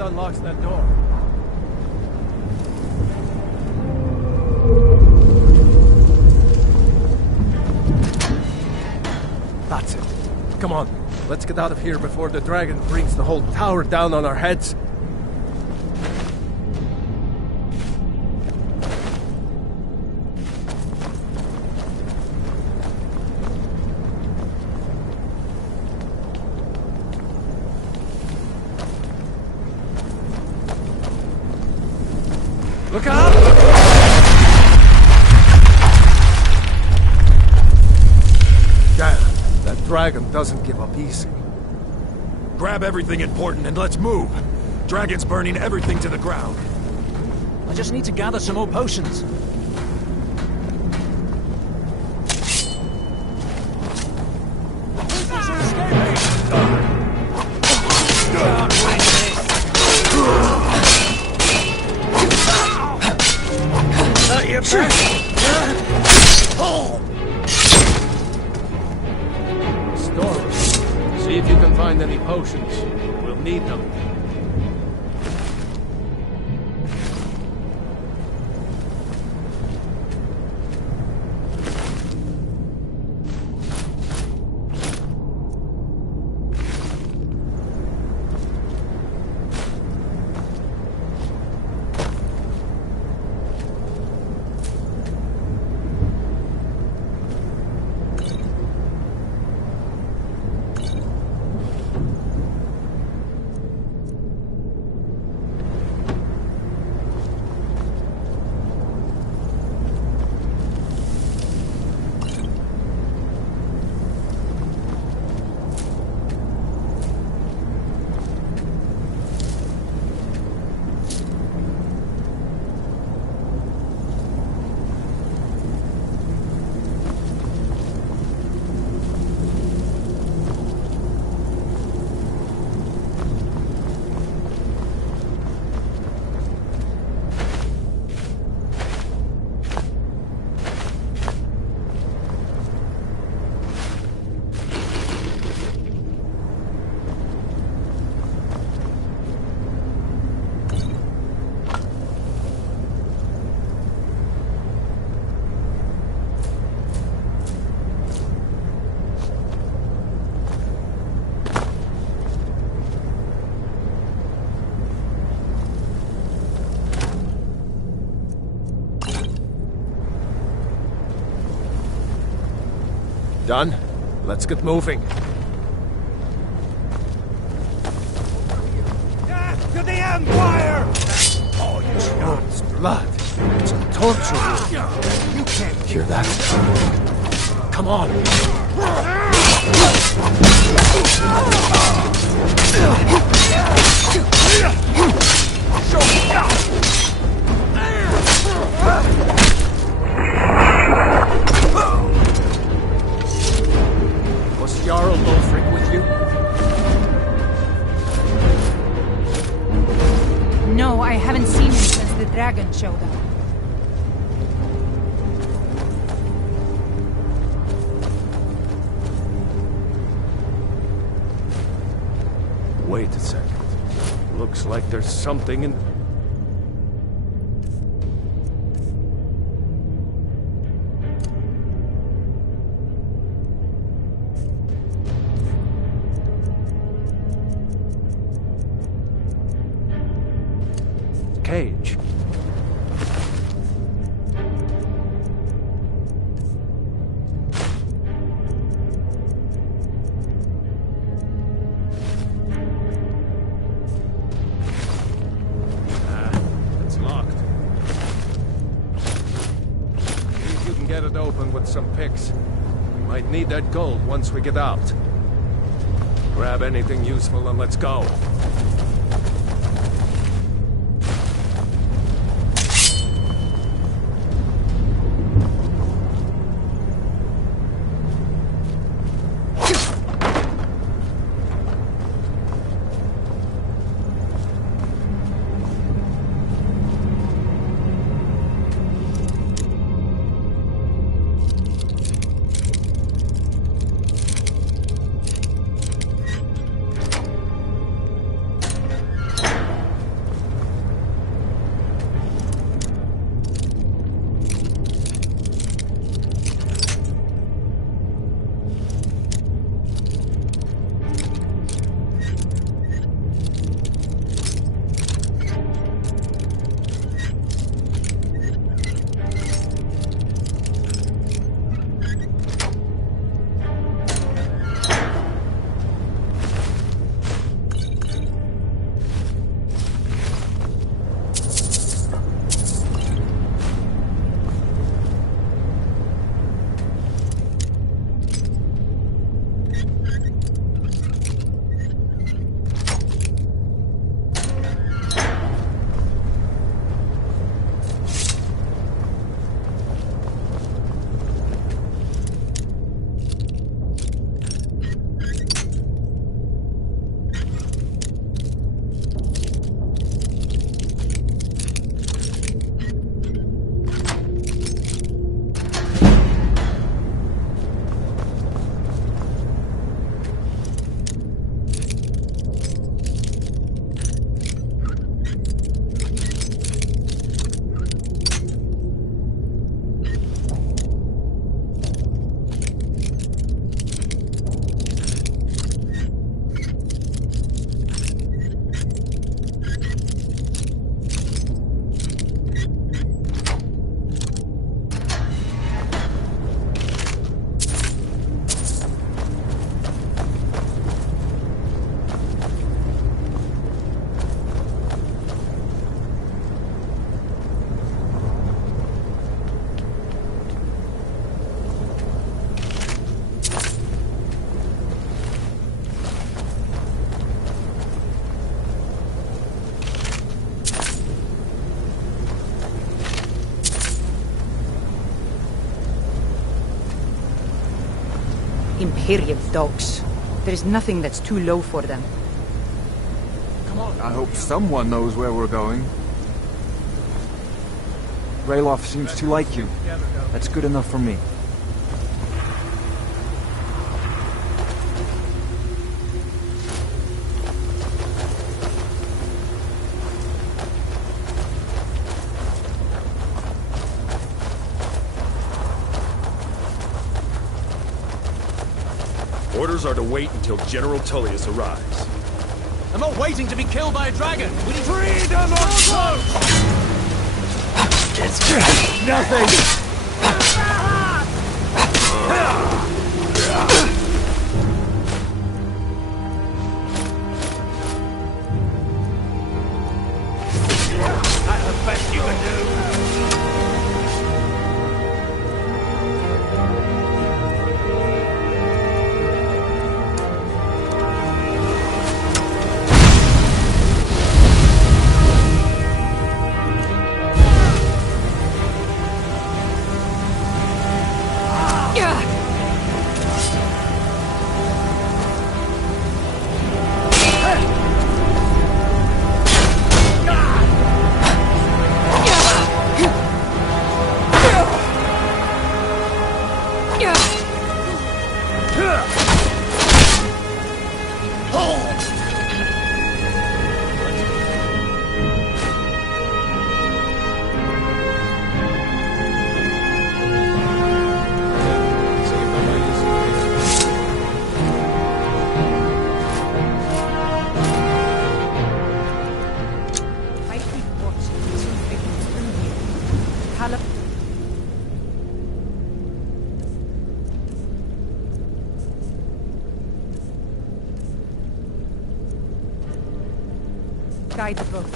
hand unlocks that door. That's it. Come on, let's get out of here before the dragon brings the whole tower down on our heads. Look out! Damn, that dragon doesn't give up easy. Grab everything important and let's move. Dragon's burning everything to the ground. I just need to gather some more potions. Storm. See if you can find any potions. We'll need them. Done? Let's get moving. Death to the Empire! Oh, it's blood. It's a torture room. You can't hear that. Come on. Was Jarl Lothric with you? No, I haven't seen him since the dragon showed up. Wait a second. Looks like there's something in... Cage. It's locked. See if you can get it open with some picks. We might need that gold once we get out. Grab anything useful and let's go. hairy of dogs. There is nothing that's too low for them. I hope someone knows where we're going. Rayloff seems to like you. That's good enough for me. Orders are to wait until General Tullius arrives. I'm not waiting to be killed by a dragon. We need Freedom or close! Nothing! That's the best you can do. I keep watching until they come through here. Callum. Guide the boat.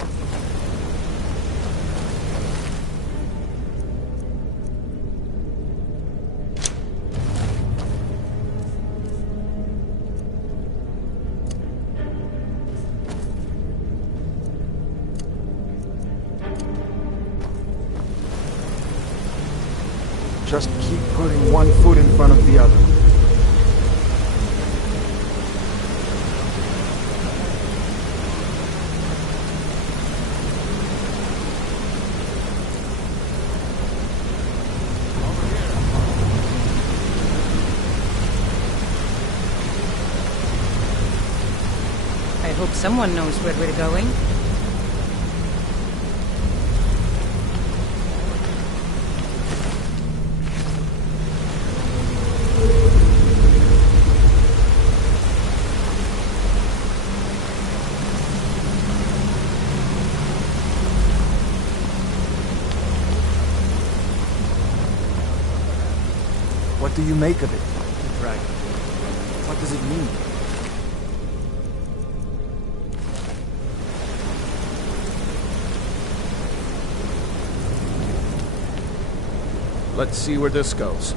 Just keep putting one foot in front of the other. I hope someone knows where we're going. What do you make of it, the dragon? What does it mean? Let's see where this goes.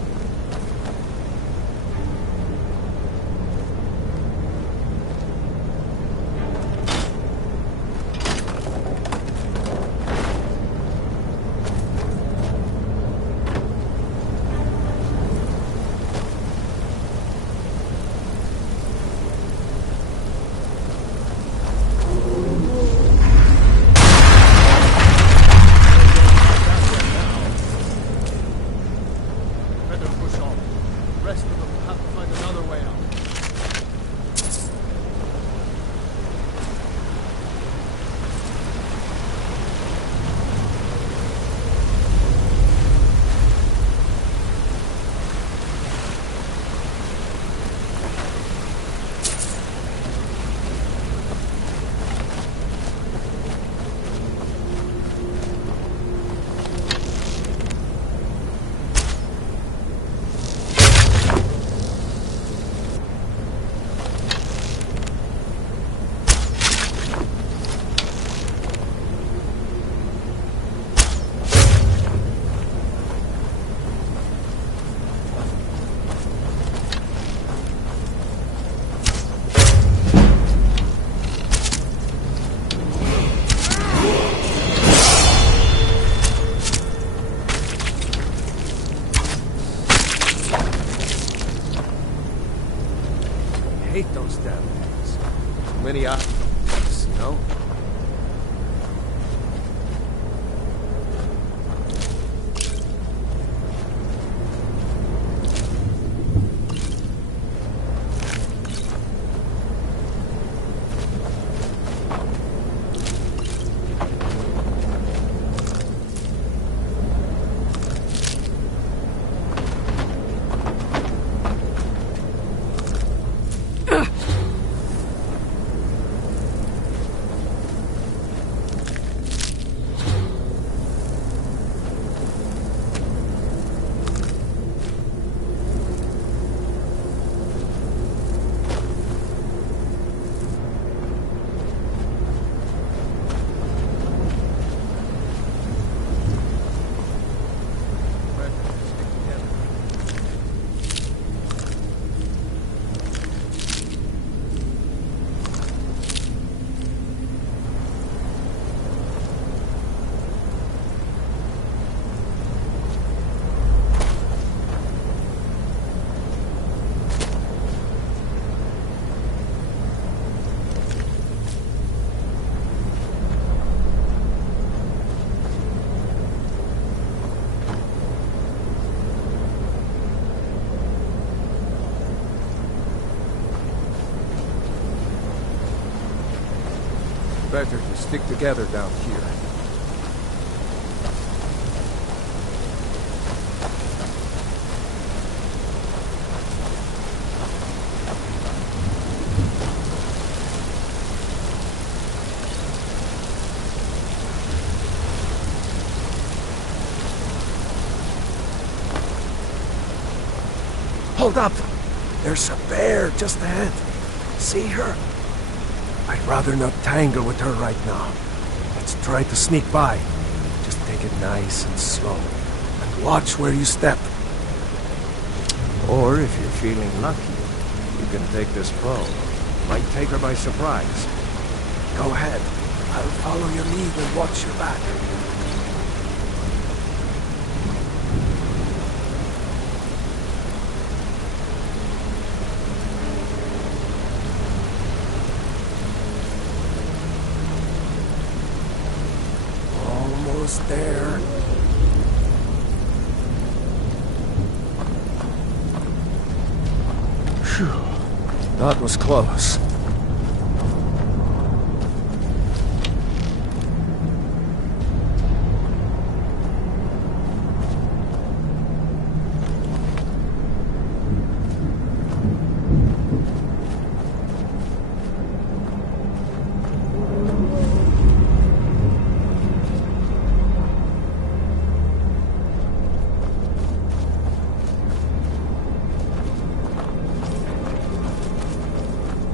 many options, you know? Better to stick together down here. Hold up! There's a bear just ahead. See her? I'd rather not tangle with her right now. Let's try to sneak by. Just take it nice and slow. And watch where you step. Or if you're feeling lucky, you can take this bow. Might take her by surprise. Go ahead. I'll follow your lead and watch your back. Almost there. Phew. That was close.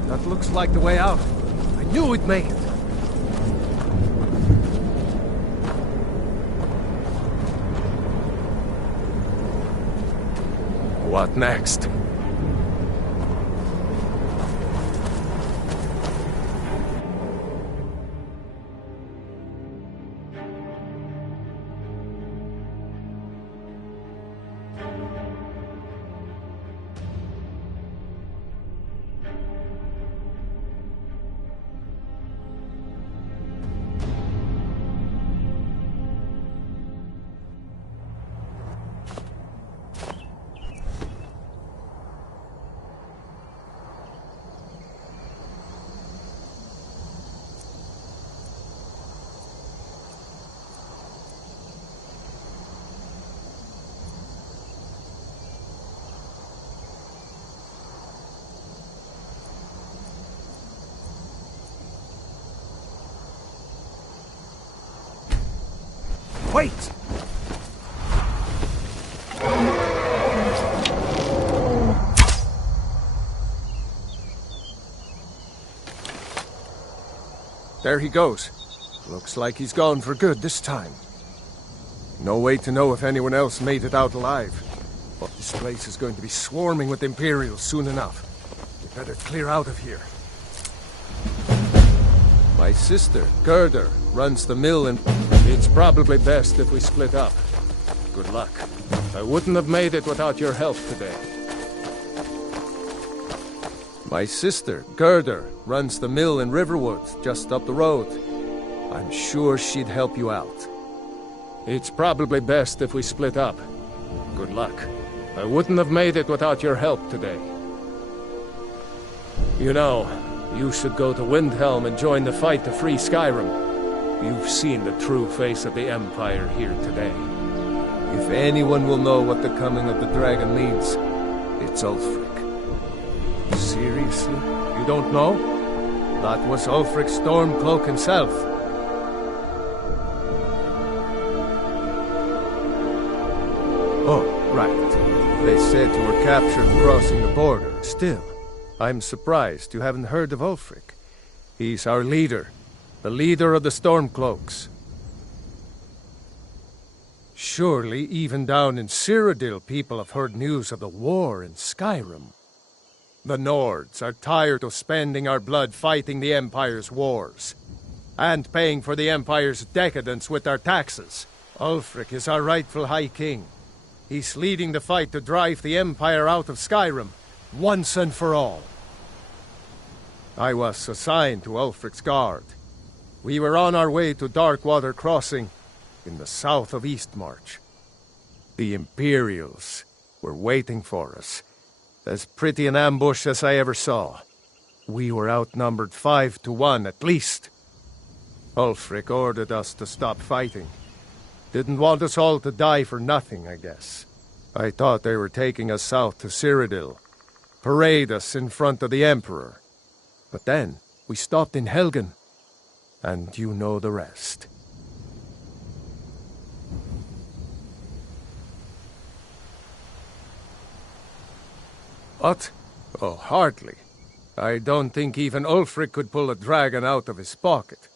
That looks like the way out. I knew we'd make it. What next? Wait! There he goes. Looks like he's gone for good this time. No way to know if anyone else made it out alive. But this place is going to be swarming with Imperials soon enough. We better clear out of here. My sister, Gerda, runs the mill and it's probably best if we split up. Good luck. I wouldn't have made it without your help today. My sister, Gerda, runs the mill in Riverwood, just up the road. I'm sure she'd help you out. It's probably best if we split up. Good luck. I wouldn't have made it without your help today. You know, you should go to Windhelm and join the fight to free Skyrim. You've seen the true face of the Empire here today. If anyone will know what the coming of the dragon means, it's Ulfric. Seriously? You don't know? That was Ulfric Stormcloak himself. Oh, right. They said you were captured crossing the border. Still, I'm surprised you haven't heard of Ulfric. He's our leader. The leader of the Stormcloaks. Surely, even down in Cyrodiil, people have heard news of the war in Skyrim. The Nords are tired of spending our blood fighting the Empire's wars, and paying for the Empire's decadence with our taxes. Ulfric is our rightful High King. He's leading the fight to drive the Empire out of Skyrim, once and for all. I was assigned to Ulfric's guard. We were on our way to Darkwater Crossing, in the south of Eastmarch. The Imperials were waiting for us. As pretty an ambush as I ever saw. We were outnumbered 5 to 1 at least. Ulfric ordered us to stop fighting. Didn't want us all to die for nothing, I guess. I thought they were taking us south to Cyrodiil. Parade us in front of the Emperor. But then, we stopped in Helgen. And you know the rest. What? Oh, hardly. I don't think even Ulfric could pull a dragon out of his pocket.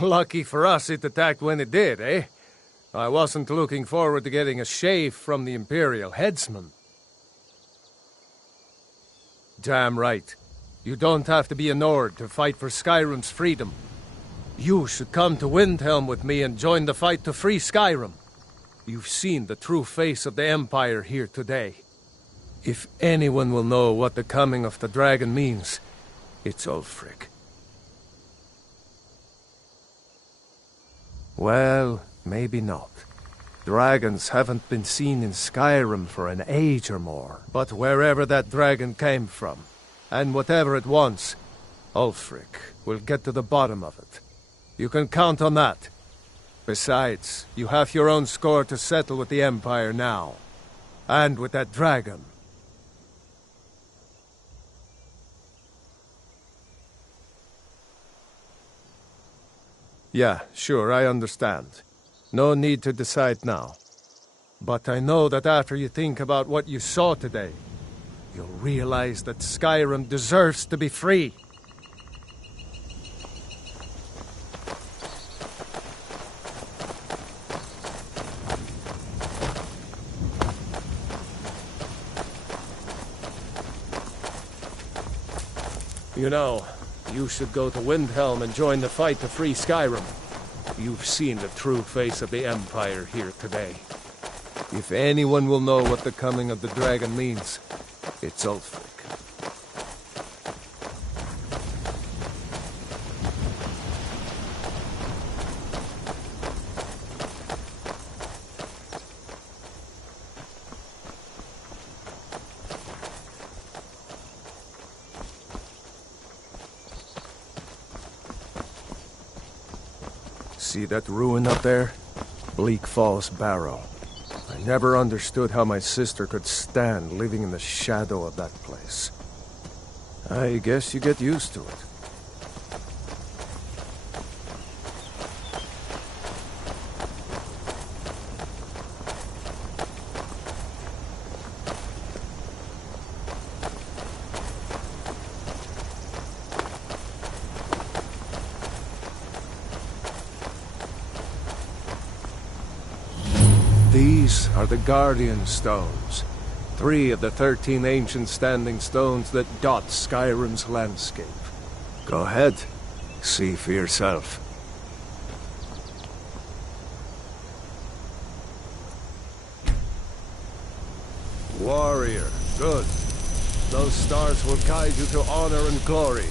Lucky for us it attacked when it did, eh? I wasn't looking forward to getting a shave from the Imperial headsman. Damn right. You don't have to be a Nord to fight for Skyrim's freedom. You should come to Windhelm with me and join the fight to free Skyrim. You've seen the true face of the Empire here today. If anyone will know what the coming of the dragon means, it's Ulfric. Well, maybe not. Dragons haven't been seen in Skyrim for an age or more. But wherever that dragon came from, and whatever it wants, Ulfric will get to the bottom of it. You can count on that. Besides, you have your own score to settle with the Empire now. And with that dragon. Yeah, sure, I understand. No need to decide now. But I know that after you think about what you saw today, you'll realize that Skyrim deserves to be free. You know, you should go to Windhelm and join the fight to free Skyrim. You've seen the true face of the Empire here today. If anyone will know what the coming of the dragon means, it's Ulfric. See that ruin up there? Bleak Falls Barrow. I never understood how my sister could stand living in the shadow of that place. I guess you get used to it. These are the Guardian Stones, 3 of the 13 ancient standing stones that dot Skyrim's landscape. Go ahead, see for yourself. Warrior, good. Those stars will guide you to honor and glory.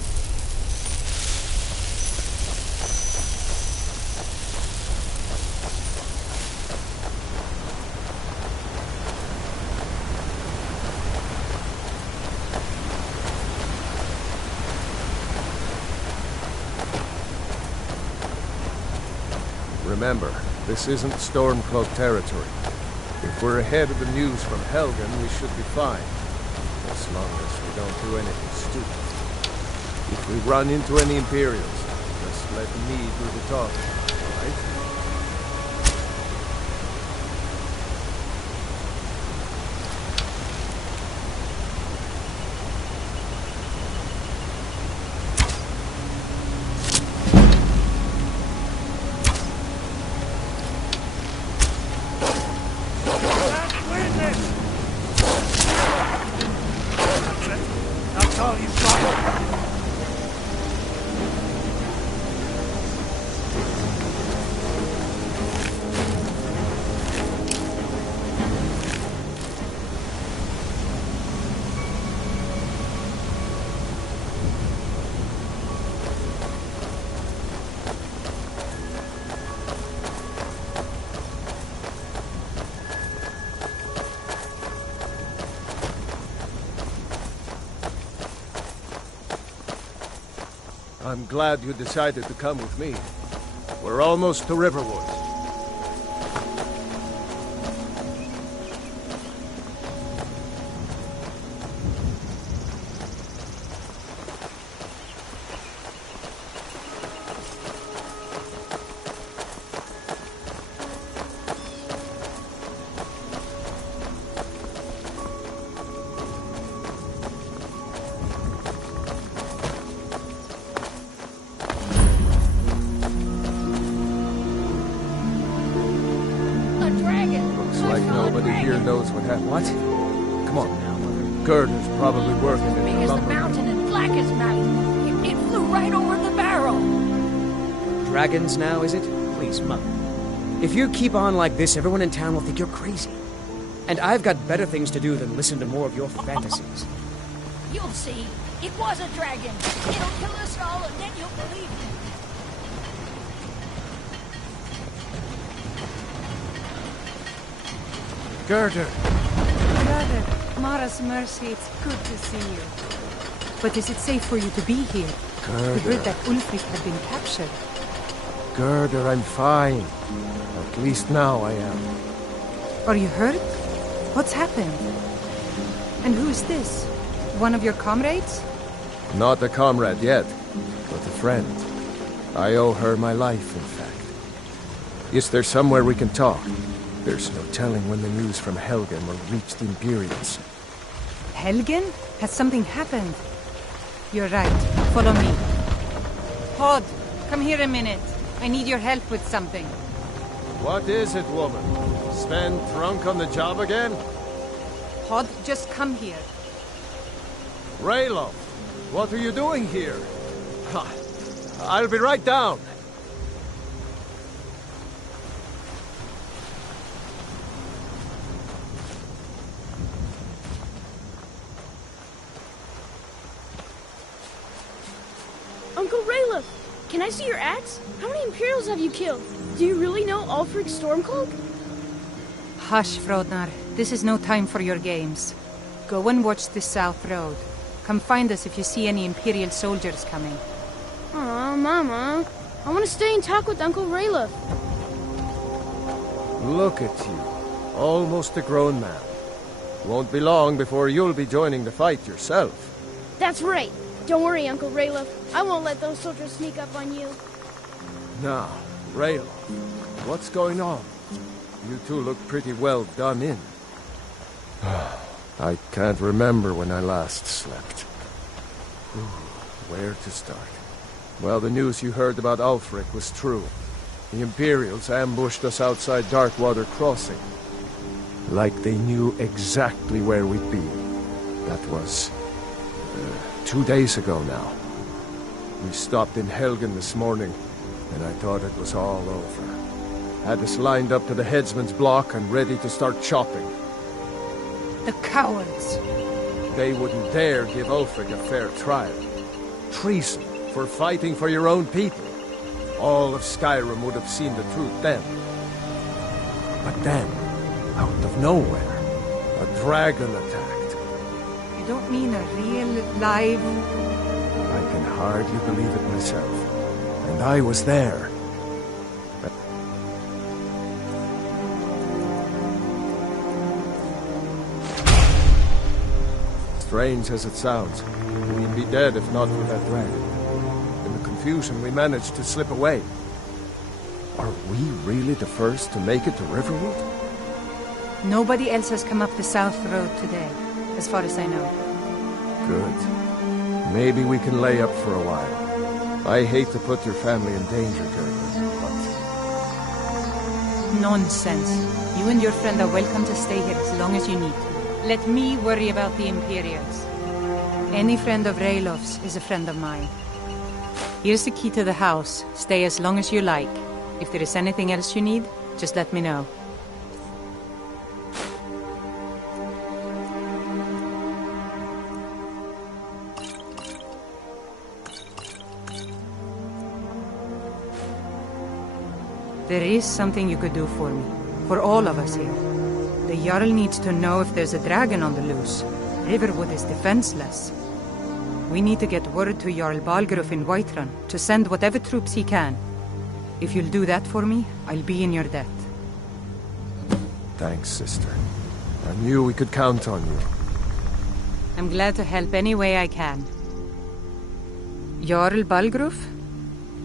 Remember, this isn't Stormcloak territory. If we're ahead of the news from Helgen, we should be fine. As long as we don't do anything stupid. If we run into any Imperials, just let me do the talking, alright? I'm glad you decided to come with me. We're almost to Riverwood. Knows what happened. What? Come on. Girder's probably working in the big as the lumber. mountain and black as night. It flew right over the barrel. Dragons now, is it? Please, Mother. If you keep on like this, everyone in town will think you're crazy. And I've got better things to do than listen to more of your fantasies. You'll see. It was a dragon. It'll kill us all, and then you'll believe me. Girder! Brother, Mara's mercy, it's good to see you. But is it safe for you to be here? We heard Girder. that Ulfric had been captured. Girder, I'm fine. At least now I am. Are you hurt? What's happened? And who is this? One of your comrades? Not a comrade yet, but a friend. I owe her my life, in fact. Is there somewhere we can talk? There's no telling when the news from Helgen will reach the Imperials. Helgen? Has something happened? You're right. Follow me. Hod, come here a minute. I need your help with something. What is it, woman? Sven drunk on the job again? Hod, just come here. Raylo, what are you doing here? Ha, I'll be right down. Uncle Rayla, can I see your axe? How many Imperials have you killed? Do you really know Ulfric Stormcloak? Hush, Frodnar. This is no time for your games. Go and watch the South Road. Come find us if you see any Imperial soldiers coming. Aw, Mama. I want to stay and talk with Uncle Rayla. Look at you. Almost a grown man. Won't be long before you'll be joining the fight yourself. That's right. Don't worry, Uncle Rayla. I won't let those soldiers sneak up on you. Now, Raylo, what's going on? You two look pretty well done in. I can't remember when I last slept. Where to start? Well, the news you heard about Ulfric was true. The Imperials ambushed us outside Darkwater Crossing. Like they knew exactly where we'd be. That was 2 days ago now. We stopped in Helgen this morning, and I thought it was all over. Had us lined up to the headsman's block and ready to start chopping. The cowards! they wouldn't dare give Ulfric a fair trial. Treason for fighting for your own people. All of Skyrim would have seen the truth then. But then, out of nowhere, a dragon attacked. You don't mean a real, live... I can hardly believe it myself. And I was there. Strange as it sounds, we'd be dead if not for that dragon. In the confusion, we managed to slip away. Are we really the first to make it to Riverwood? Nobody else has come up the South Road today, as far as I know. Good. Maybe we can lay up for a while. I hate to put your family in danger, Gerda, but... Nonsense. You and your friend are welcome to stay here as long as you need to. Let me worry about the Imperials. Any friend of Raylof's is a friend of mine. Here's the key to the house. Stay as long as you like. If there is anything else you need, just let me know. There is something you could do for me. For all of us here. The Jarl needs to know if there's a dragon on the loose. Riverwood is defenseless. We need to get word to Jarl Balgruuf in Whiterun to send whatever troops he can. If you'll do that for me, I'll be in your debt. Thanks, sister. I knew we could count on you. I'm glad to help any way I can. Jarl Balgruuf?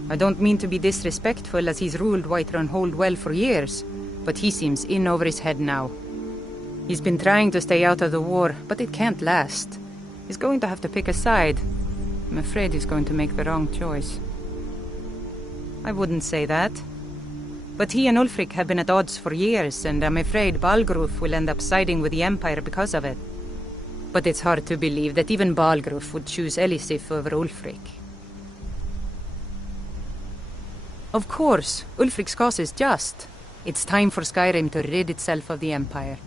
I don't mean to be disrespectful as he's ruled Whiterun Hold well for years, but he seems in over his head now. He's been trying to stay out of the war, but it can't last. He's going to have to pick a side. I'm afraid he's going to make the wrong choice. I wouldn't say that. But he and Ulfric have been at odds for years, and I'm afraid Balgruuf will end up siding with the Empire because of it. But it's hard to believe that even Balgruuf would choose Elisif over Ulfric. Of course, Ulfric's cause is just. It's time for Skyrim to rid itself of the Empire.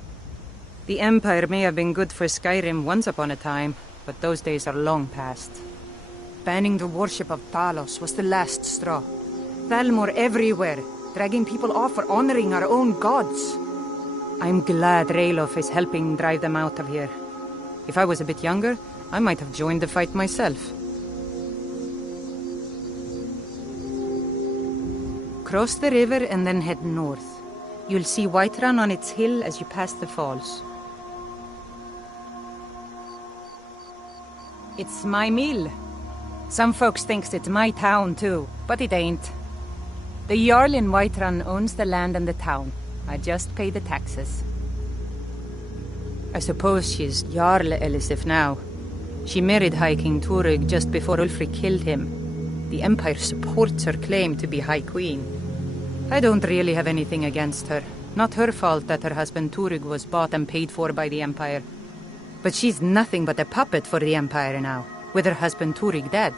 The Empire may have been good for Skyrim once upon a time, but those days are long past. Banning the worship of Talos was the last straw. Thalmor everywhere, dragging people off for honoring our own gods. I'm glad Ralof is helping drive them out of here. If I was a bit younger, I might have joined the fight myself. Cross the river and then head north. You'll see Whiterun on its hill as you pass the falls. It's my mill. Some folks thinks it's my town too, but it ain't. The Jarl in Whiterun owns the land and the town. I just pay the taxes. I suppose she's Jarl Elisif now. She married High King Turig just before Ulfric killed him. The Empire supports her claim to be High Queen. I don't really have anything against her. Not her fault that her husband Turig was bought and paid for by the Empire. But she's nothing but a puppet for the Empire now, with her husband Turig dead.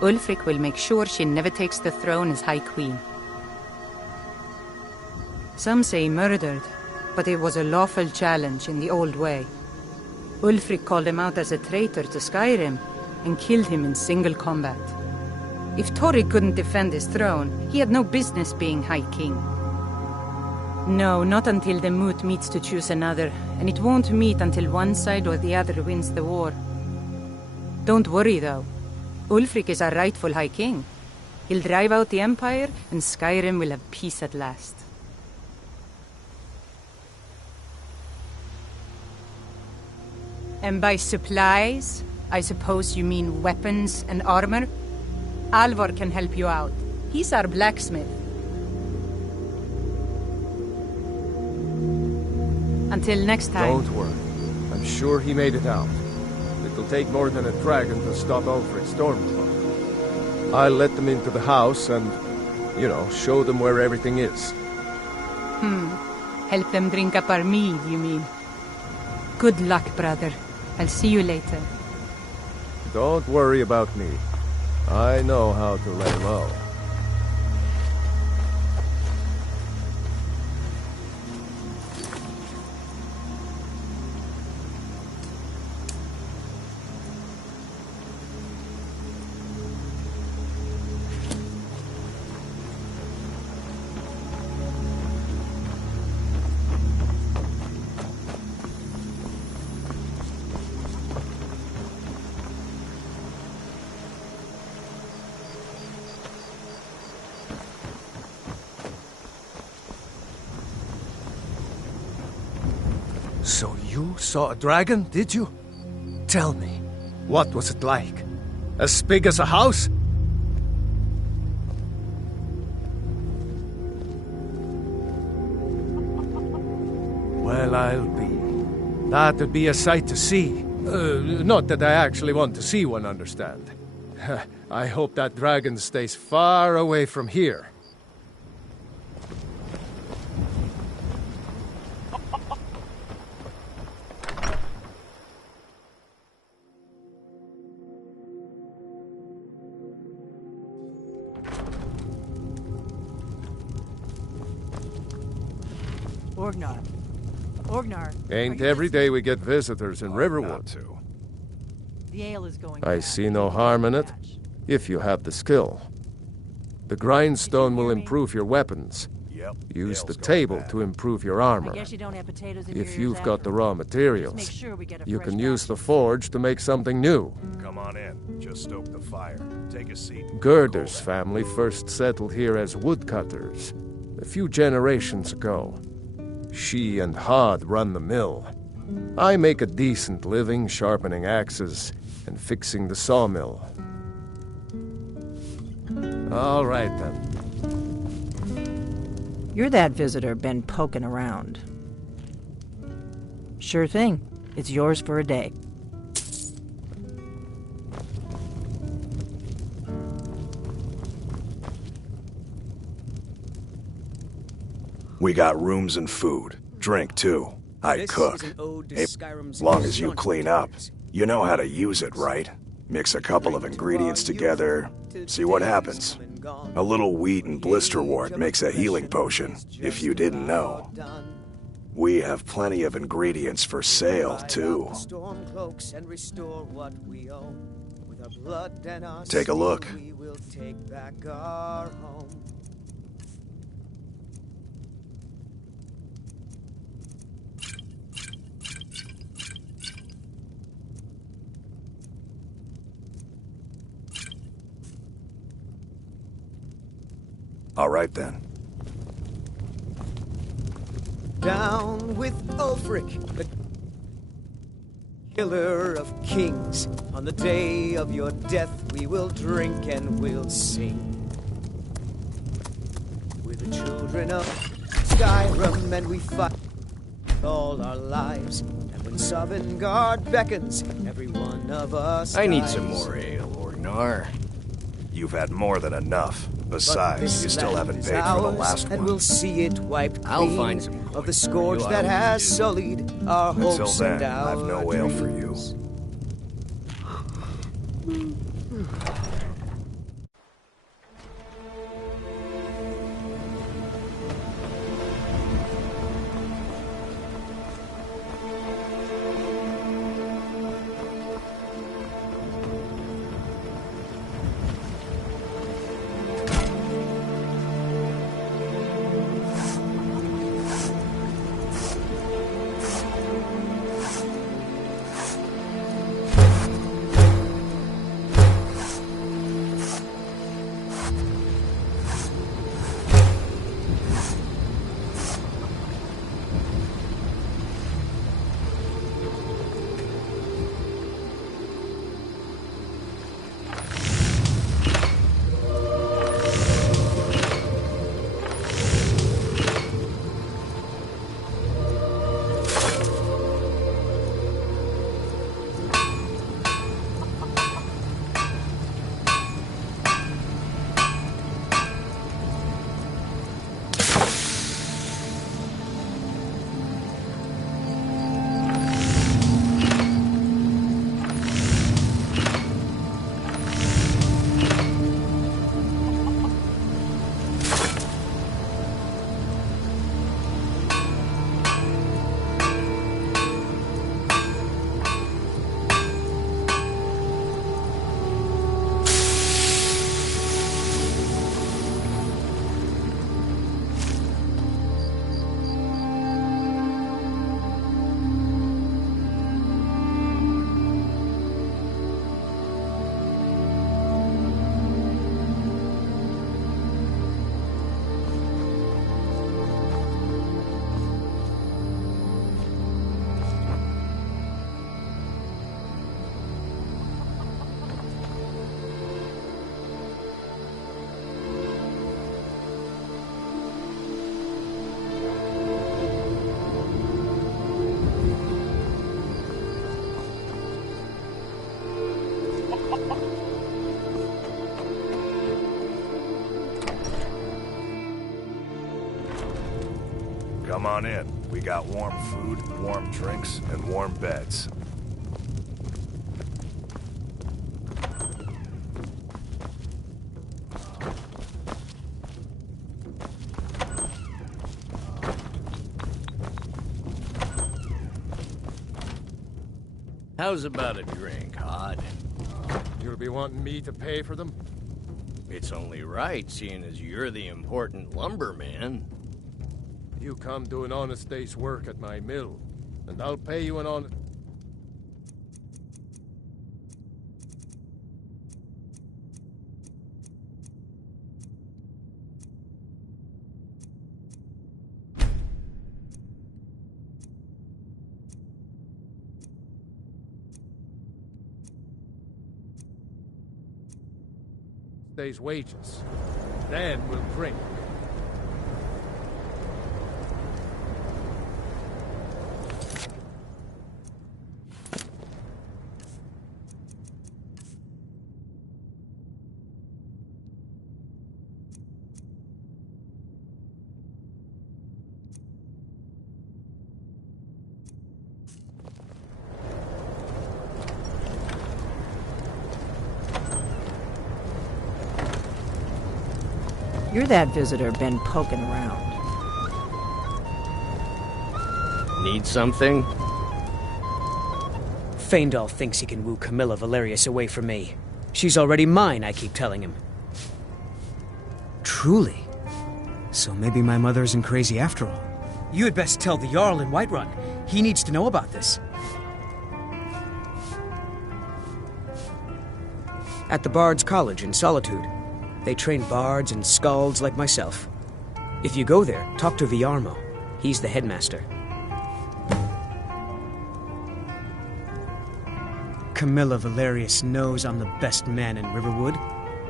Ulfric will make sure she never takes the throne as High Queen. Some say murdered, but it was a lawful challenge in the old way. Ulfric called him out as a traitor to Skyrim and killed him in single combat. If Turig couldn't defend his throne, he had no business being High King. No, not until the moot meets to choose another, and it won't meet until one side or the other wins the war. Don't worry, though. Ulfric is our rightful High King. He'll drive out the Empire, and Skyrim will have peace at last. And by supplies, I suppose you mean weapons and armor? Alvor can help you out. He's our blacksmith. Until next time. Don't worry. I'm sure he made it out. It'll take more than a dragon to stop Ulfric's Stormcloak. I'll let them into the house and, show them where everything is. Help them drink up our mead, you mean? Good luck, brother. I'll see you later. Don't worry about me. I know how to lay low. So you saw a dragon, did you? Tell me, what was it like? As big as a house? Well, I'll be. That'd be a sight to see. Not that I actually want to see one, understand. I hope that dragon stays far away from here. Orgnar. Ain't every day we get visitors in Riverwood. The ale is going I bad. see no harm in it, if you have the skill. The grindstone will improve your weapons. Use the table to improve your armor. I guess you don't have potatoes in your If ears you've got after the all. raw Just materials, make sure we get a you fresh can use batch the of- forge to make something new. Come on in. Just stoke the fire. Take a seat. Gerder's family first settled here as woodcutters a few generations ago. She and Hod run the mill. I make a decent living sharpening axes and fixing the sawmill. All right, then. You're that visitor been poking around. Sure thing. It's yours for a day. We got rooms and food. Drink, too. I This cook. is an ode to Hey, Skyrim's as long as you staunch clean up. protectors. You know how to use it, right? Mix a couple of ingredients together, see what happens. A little wheat and blisterwort makes a healing potion, if you didn't know. We have plenty of ingredients for sale, too. Storm cloaks and restore what we own. With our blood and our Take a look. steel, we will take back our home. All right, then. Down with Ulfric, the killer of kings. On the day of your death, we will drink and we'll sing. We're the children of Skyrim, and we fight all our lives. And when Sovngarde beckons, every one of us I need dies. some more ale, Orgnar. You've had more than enough. Besides, you still haven't paid for the last and one. we'll see it wiped I'll clean find some of the coin for scourge you, that I has always do. sullied our Until hopes then, and our I've no ale for you. dreams. Come on in. We got warm food, warm drinks, and warm beds. How's about a drink, Hod? You'll be wanting me to pay for them? It's only right, seeing as you're the important lumberman. You come do an honest day's work at my mill, and I'll pay you an honest... day's wages. Then we'll drink. You're that visitor been poking around. Need something? Faendal thinks he can woo Camilla Valerius away from me. She's already mine, I keep telling him. Truly? So maybe my mother isn't crazy after all. You had best tell the Jarl in Whiterun. He needs to know about this. At the Bard's College in Solitude. They train bards and skalds like myself. If you go there, talk to Viarmo. He's the headmaster. Camilla Valerius knows I'm the best man in Riverwood.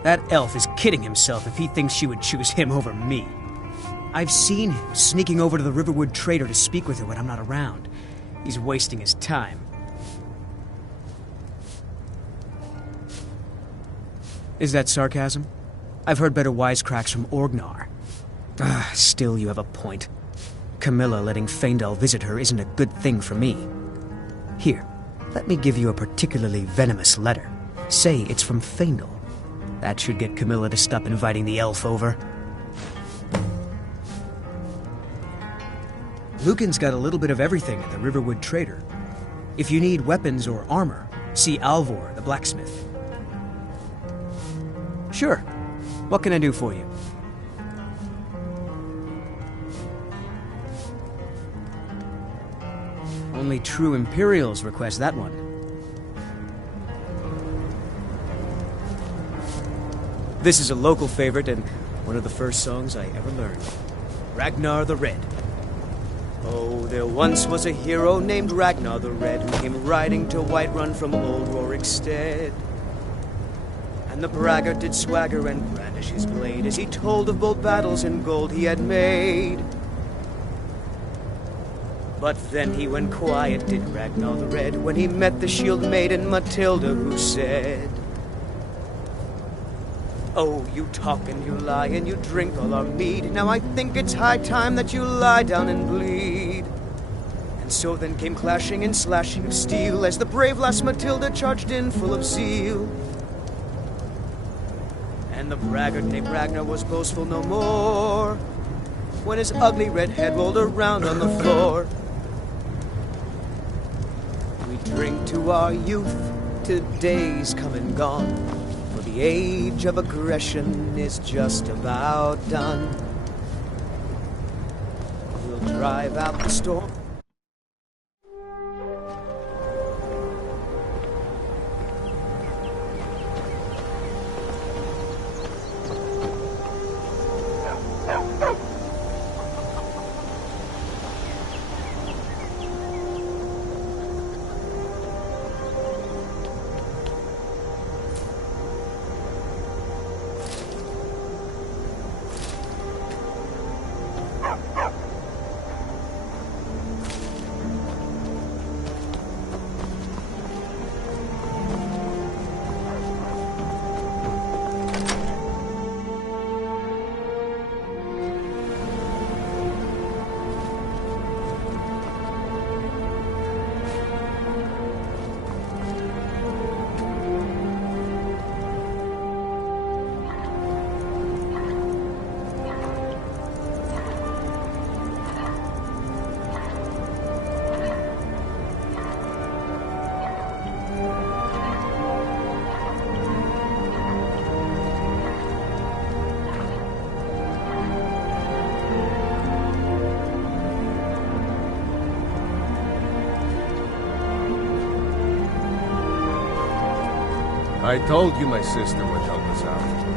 That elf is kidding himself if he thinks she would choose him over me. I've seen him sneaking over to the Riverwood trader to speak with her when I'm not around. He's wasting his time. Is that sarcasm? I've heard better wisecracks from Orgnar. Still, you have a point. Camilla letting Faendal visit her isn't a good thing for me. Here, let me give you a particularly venomous letter. Say it's from Faendal. That should get Camilla to stop inviting the elf over. Lucan's got a little bit of everything at the Riverwood Trader. If you need weapons or armor, see Alvor, the blacksmith. Sure. What can I do for you? Only true Imperials request that one. This is a local favorite and one of the first songs I ever learned. Ragnar the Red. Oh, there once was a hero named Ragnar the Red who came riding to Whiterun from old Rorikstead. And the braggart did swagger and brandish his blade as he told of bold battles and gold he had made. But then he went quiet, did Ragnar the Red, when he met the shield maiden Matilda, who said, "Oh, you talk and you lie and you drink all our mead. Now I think it's high time that you lie down and bleed." And so then came clashing and slashing of steel as the brave lass Matilda charged in full of zeal. And the braggart named Ragnar was boastful no more when his ugly red head rolled around on the floor. We drink to our youth, to days come and gone, for the age of aggression is just about done. We'll drive out the storm. I told you my sister would help us out.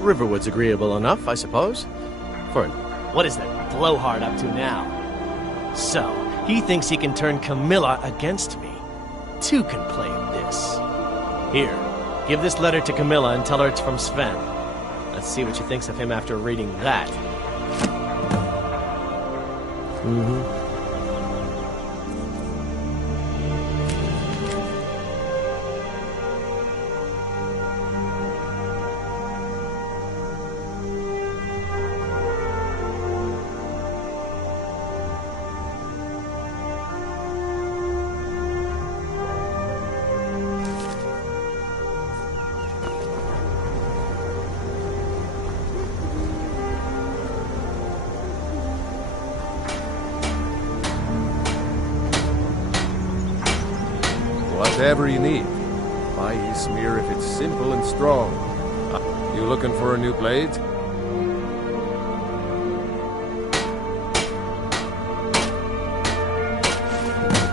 Riverwood's agreeable enough, I suppose. What is that blowhard up to now? So, he thinks he can turn Camilla against me. Two can play at this. Here, give this letter to Camilla and tell her it's from Sven. Let's see what she thinks of him after reading that. Whatever you need. Buy Ysmir if it's simple and strong. You looking for a new blade?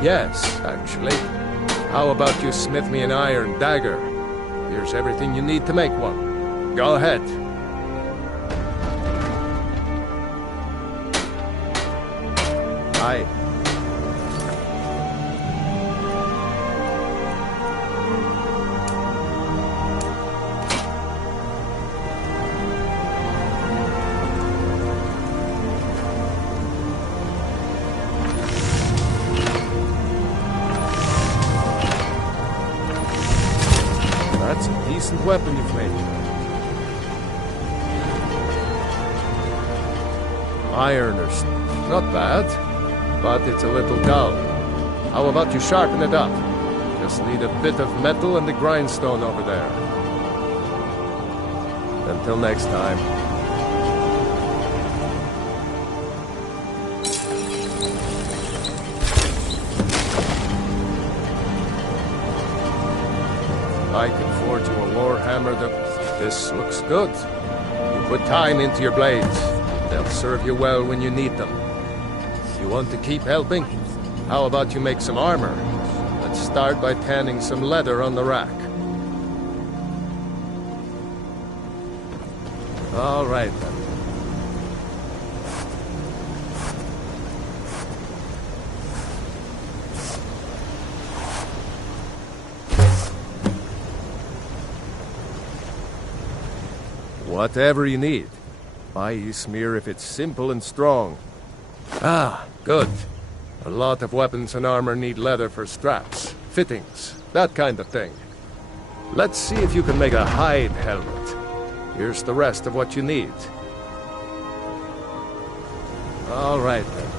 Yes, actually. How about you smith me an iron dagger? Here's everything you need to make one. Go ahead. Aye. That's a decent weapon you've made. Iron or not bad, but it's a little dull. How about you sharpen it up? Just need a bit of metal and the grindstone over there. Until next time. I can forge you a warhammer that... This looks good. You put time into your blades. They'll serve you well when you need them. You want to keep helping? How about you make some armor? Let's start by tanning some leather on the rack. All right then. Whatever you need. Buy Ysmir if it's simple and strong. Ah, good. A lot of weapons and armor need leather for straps, fittings, that kind of thing. Let's see if you can make a hide helmet. Here's the rest of what you need. All right then.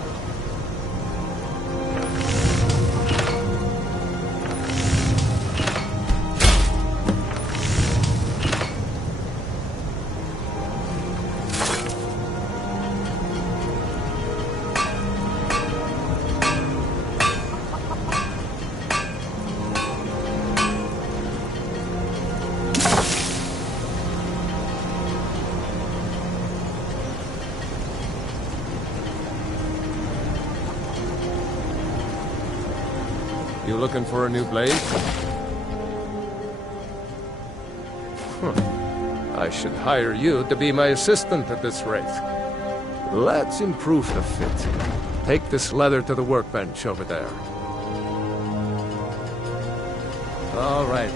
You looking for a new blade? should hire you to be my assistant at this rate. Let's improve the fit. Take this leather to the workbench over there. All right.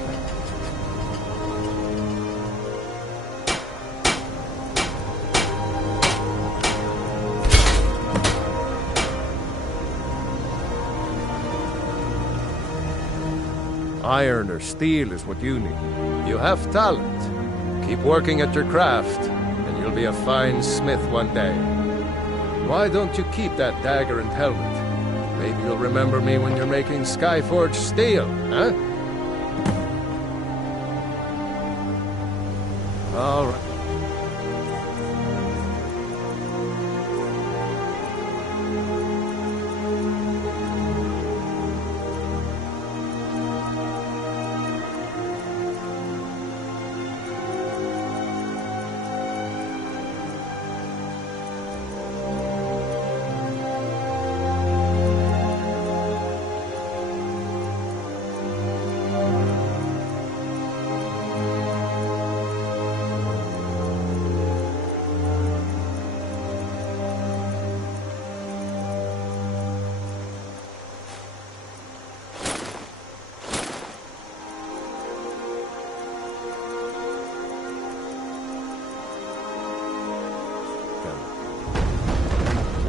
Iron or steel is what you need. You have talent. Keep working at your craft, and you'll be a fine smith one day. Why don't you keep that dagger and helmet? Maybe you'll remember me when you're making Skyforged steel, huh? All right.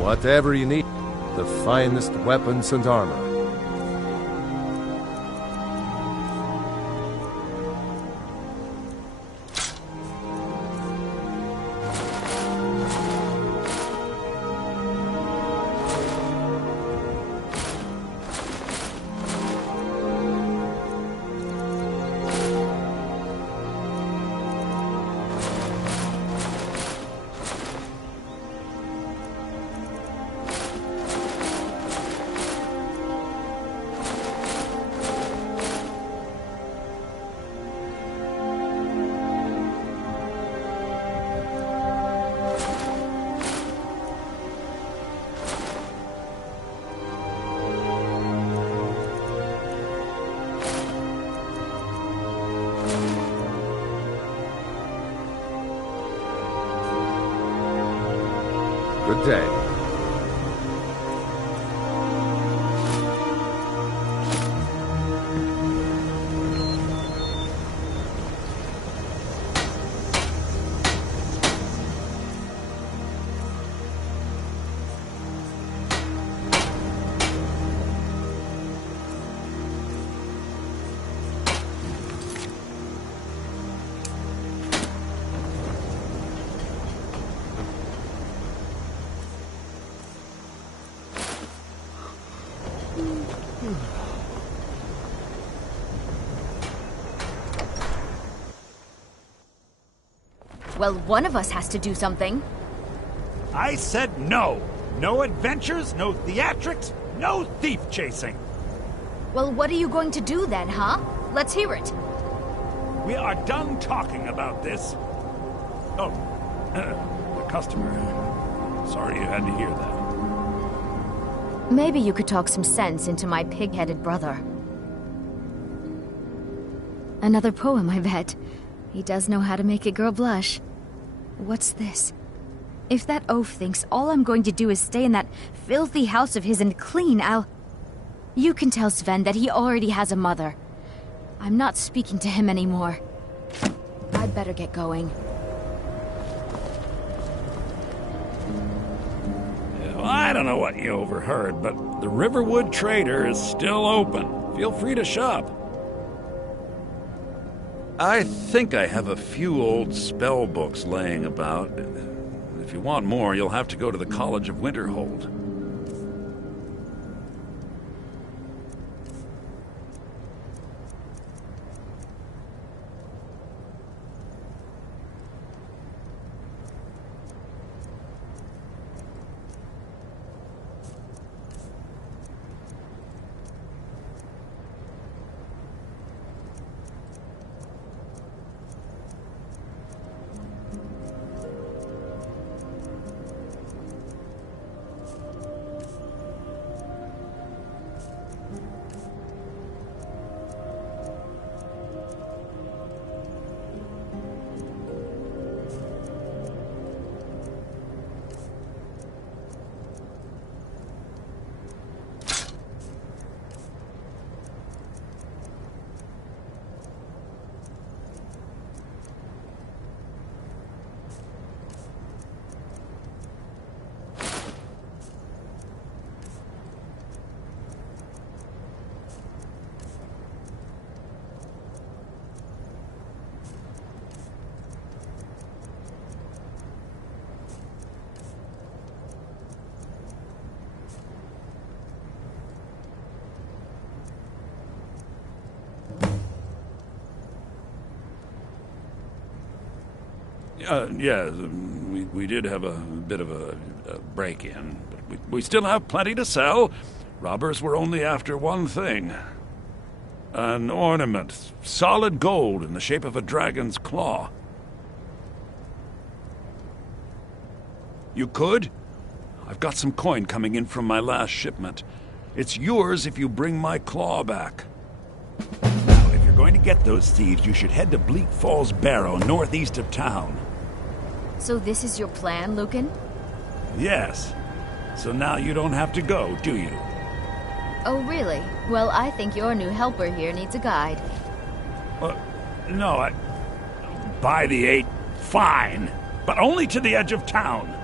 Whatever you need, the finest weapons and armor. Good day. Well, one of us has to do something. I said no. No adventures, no theatrics, no thief chasing. Well, what are you going to do then, huh? Let's hear it. We are done talking about this. Oh, the customer. Sorry you had to hear that. Maybe you could talk some sense into my pig-headed brother. Another poem, I bet. He does know how to make a girl blush. What's this? If that oaf thinks all I'm going to do is stay in that filthy house of his and clean, You can tell Sven that he already has a mother. I'm not speaking to him anymore. I'd better get going. Well, I don't know what you overheard, but the Riverwood Trader is still open. Feel free to shop. I think I have a few old spell books laying about. If you want more, you'll have to go to the College of Winterhold. Yes, we did have a bit of a break-in, but we still have plenty to sell. Robbers were only after one thing. An ornament, solid gold in the shape of a dragon's claw. You could? I've got some coin coming in from my last shipment. It's yours if you bring my claw back. Now, if you're going to get those thieves, you should head to Bleak Falls Barrow, northeast of town. So this is your plan, Lucan? Yes. So now you don't have to go, do you? Oh, really? Well, I think your new helper here needs a guide. No, By the 8, fine. But only to the edge of town.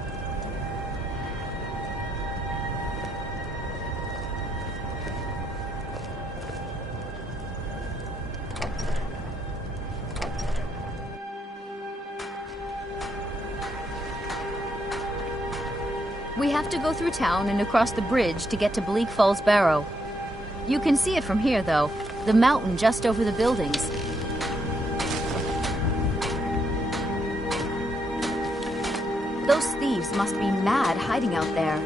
We have to go through town and across the bridge to get to Bleak Falls Barrow. You can see it from here, though. The mountain just over the buildings. Those thieves must be mad hiding out there.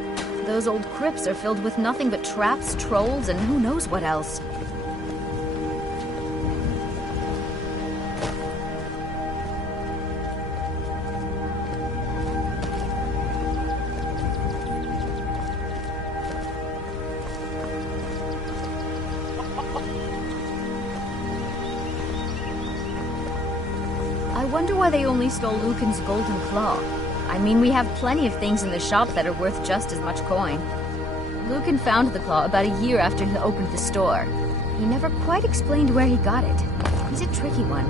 Those old crypts are filled with nothing but traps, trolls, and who knows what else. I wonder why they only stole Lucan's golden claw. I mean, we have plenty of things in the shop that are worth just as much coin. Lucan found the claw about a year after he opened the store. He never quite explained where he got it. He's a tricky one.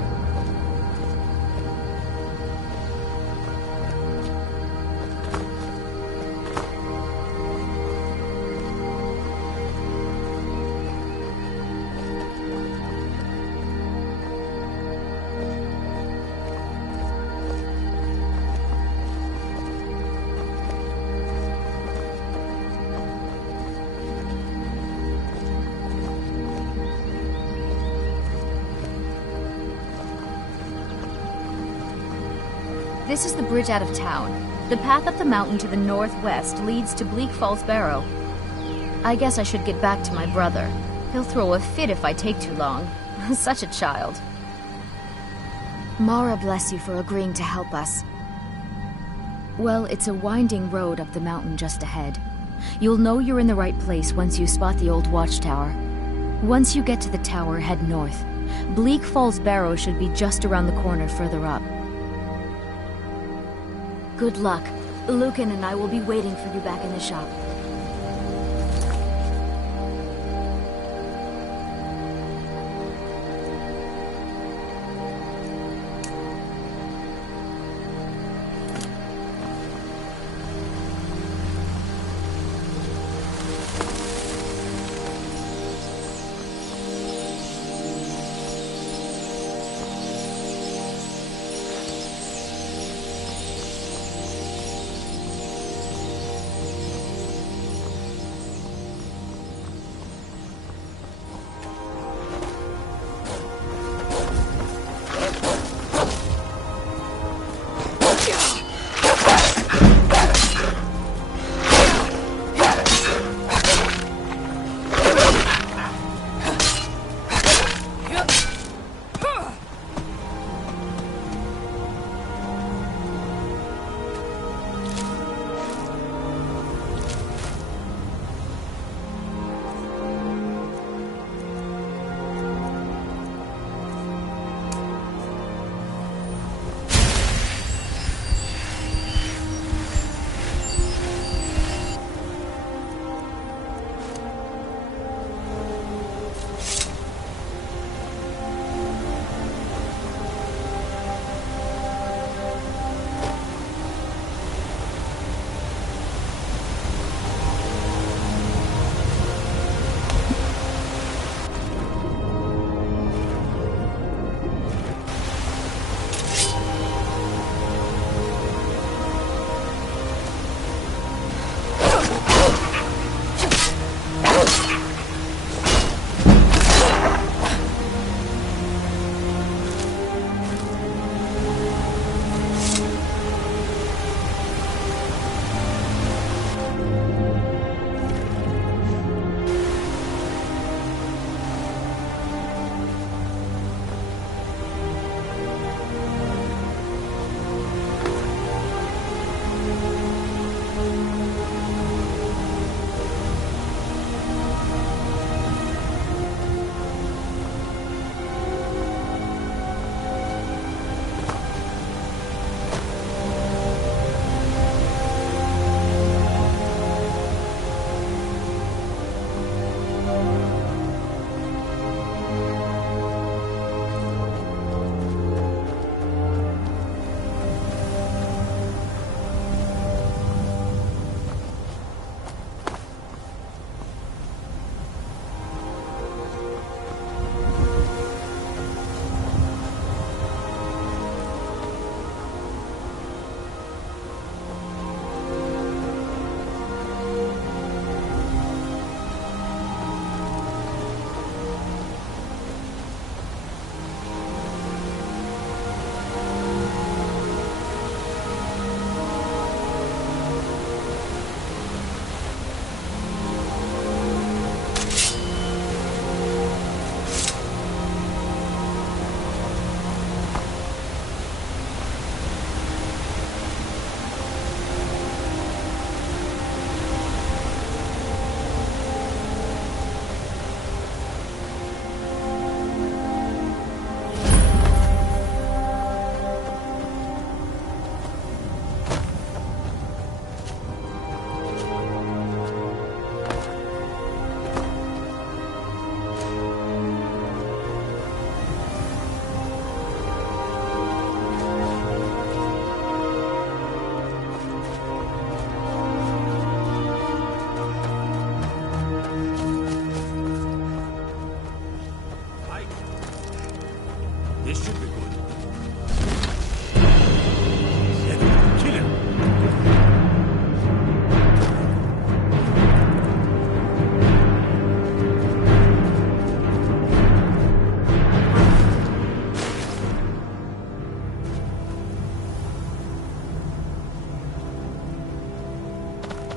This is the bridge out of town. The path up the mountain to the northwest leads to Bleak Falls Barrow. I guess I should get back to my brother. He'll throw a fit if I take too long. Such a child. Mara bless you for agreeing to help us. Well, it's a winding road up the mountain just ahead. You'll know you're in the right place once you spot the old watchtower. Once you get to the tower, head north. Bleak Falls Barrow should be just around the corner further up. Good luck. Lucan and I will be waiting for you back in the shop.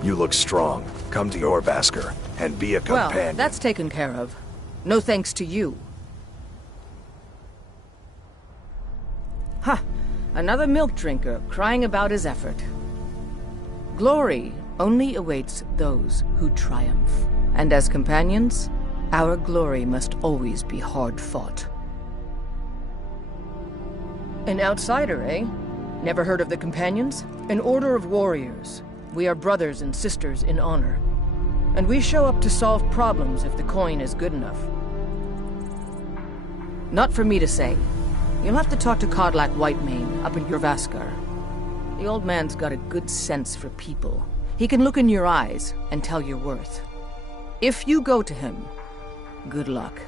You look strong. Come to your Vasker and be a Well, companion. that's taken care of. No thanks to you. Ha! Another milk drinker crying about his effort. Glory only awaits those who triumph. And as companions, our glory must always be hard fought. An outsider, eh? Never heard of the Companions? An order of warriors. We are brothers and sisters in honor. And we show up to solve problems if the coin is good enough. Not for me to say. You'll have to talk to Kodlak Whitemane up in Jorvaskar. The old man's got a good sense for people. He can look in your eyes and tell your worth. If you go to him, good luck.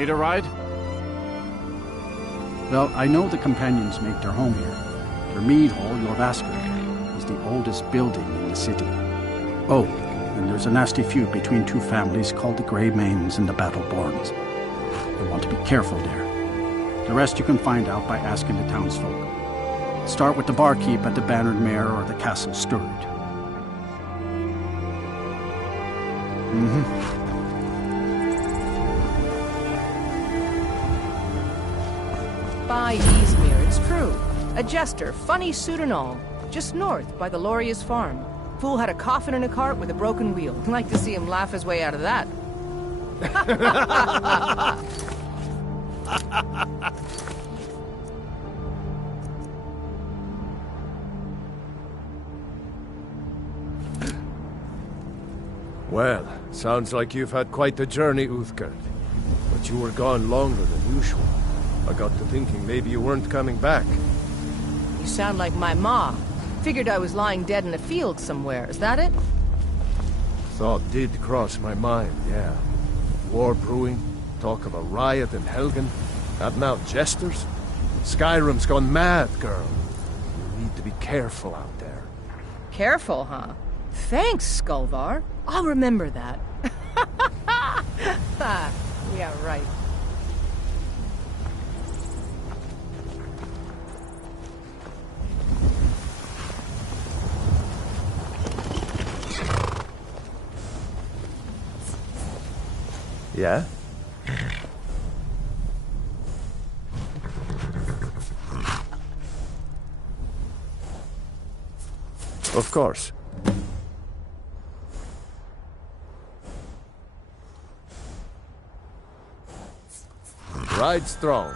Need a ride? Well, I know the companions make their home here. Their mead hall, your Vasker, is the oldest building in the city. Oh, and there's a nasty feud between two families called the Grey Mains and the Battleborns. You want to be careful there. The rest you can find out by asking the townsfolk. Start with the barkeep at the Bannered Mare or the Castle Steward. By Easmere, it's true. A jester, funny suit and all. Just north, by the Loria's farm. Fool had a coffin in a cart with a broken wheel. Like to see him laugh his way out of that. Well, sounds like you've had quite the journey, Uthgerd. But you were gone longer than usual. I got to thinking maybe you weren't coming back. You sound like my ma. Figured I was lying dead in a field somewhere. Is that it? Thought did cross my mind, yeah. War brewing, talk of a riot in Helgen, having out jesters. Skyrim's gone mad, girl. You need to be careful out there. Careful, huh? Thanks, Skulvar. I'll remember that. Yeah, right. Yeah? Of course. Ride strong.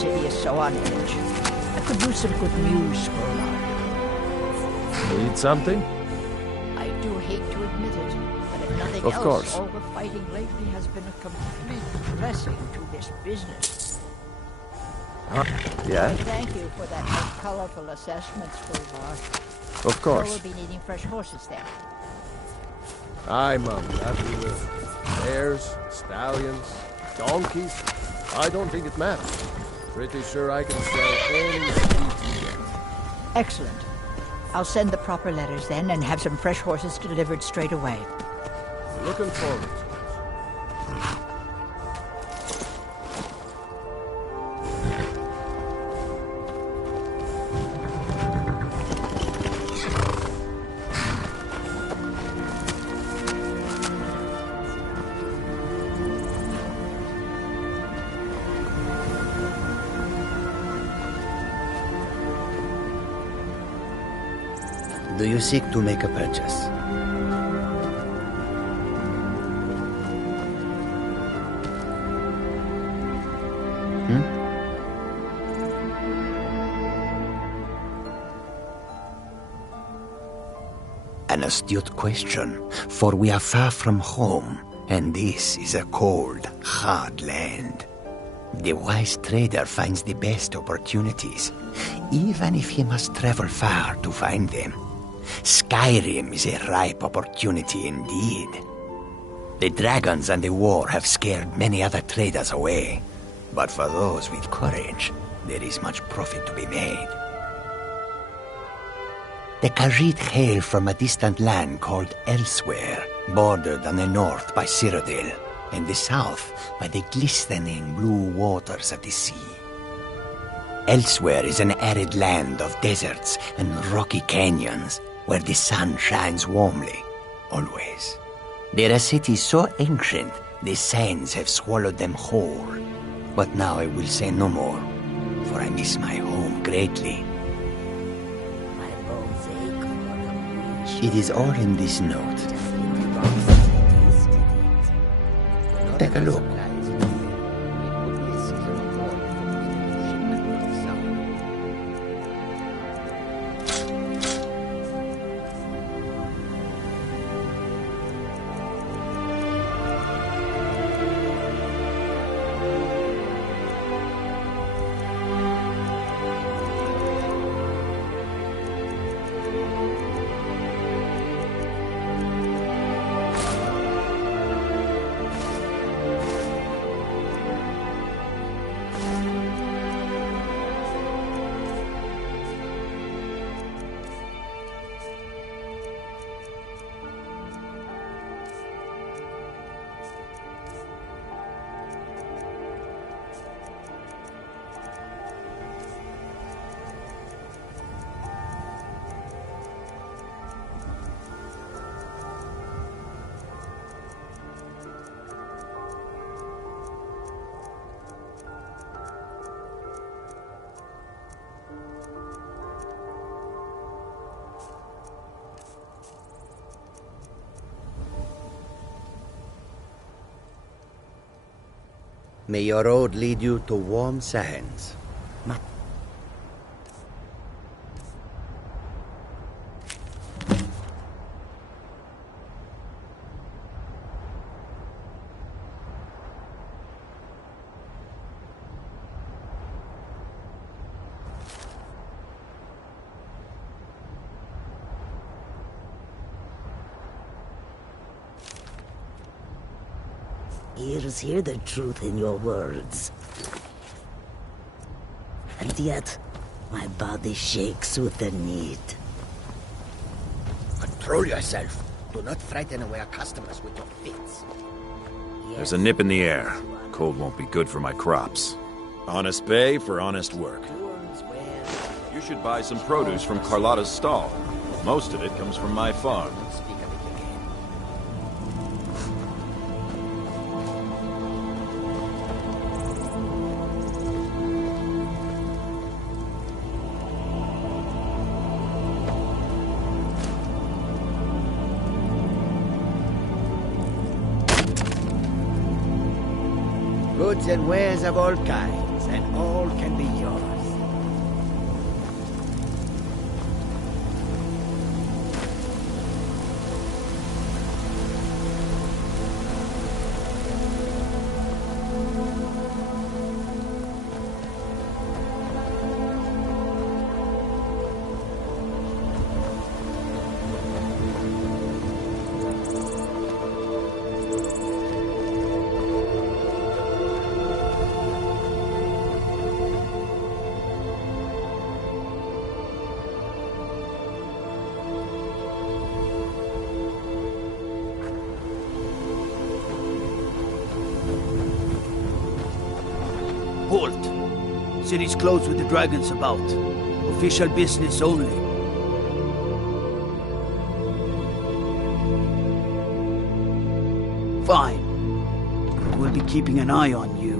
city is so on edge. I could use some good news, Squirrel. Need something? I do hate to admit it, but if nothing Of else, course. all the fighting lately has been a complete blessing to this business. Yeah? Thank you for that most colorful assessment, Squirrel. Of course. We'll be needing fresh horses there. Aye, Mum, that we will. Bears, stallions, donkeys. I don't think it matters. Pretty sure I can sell any steed you get. Excellent. I'll send the proper letters then and have some fresh horses delivered straight away. Looking forward to it. Do you seek to make a purchase? An astute question, for we are far from home, and this is a cold, hard land. The wise trader finds the best opportunities, even if he must travel far to find them. Skyrim is a ripe opportunity indeed. The dragons and the war have scared many other traders away, but for those with courage, there is much profit to be made. The Khajiit hail from a distant land called Elsewhere, bordered on the north by Cyrodiil, and the south by the glistening blue waters of the sea. Elsewhere is an arid land of deserts and rocky canyons, where the sun shines warmly, always. There are cities so ancient, the sands have swallowed them whole. But now I will say no more, for I miss my home greatly. It is all in this note. Take a look. May your road lead you to warm sands. Ears hear the truth in your words. And yet, my body shakes with the need. Control yourself. Do not frighten away our customers with your fits. There's a nip in the air. Cold won't be good for my crops. Honest pay for honest work. You should buy some produce from Carlotta's stall. Most of it comes from my farm. Goods and wares of all kinds. and all can be yours. Halt! City's closed with the dragons about. Official business only. Fine. We'll be keeping an eye on you.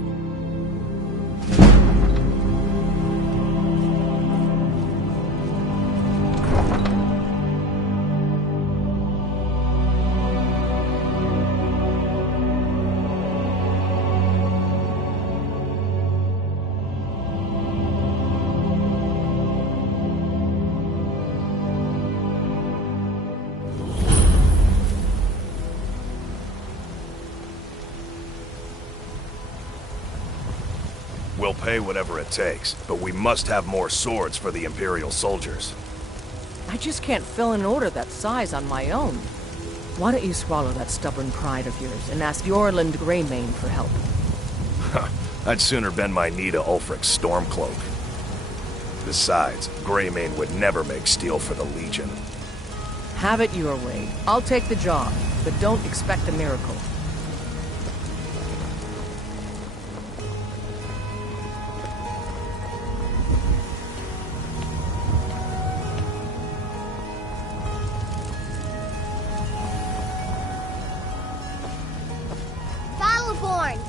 We'll pay whatever it takes, but we must have more swords for the Imperial soldiers. I just can't fill an order that size on my own. Why don't you swallow that stubborn pride of yours and ask Yorland Greymane for help? I'd sooner bend my knee to Ulfric's Stormcloak. Besides, Greymane would never make steel for the Legion. Have it your way. I'll take the job, but don't expect a miracle.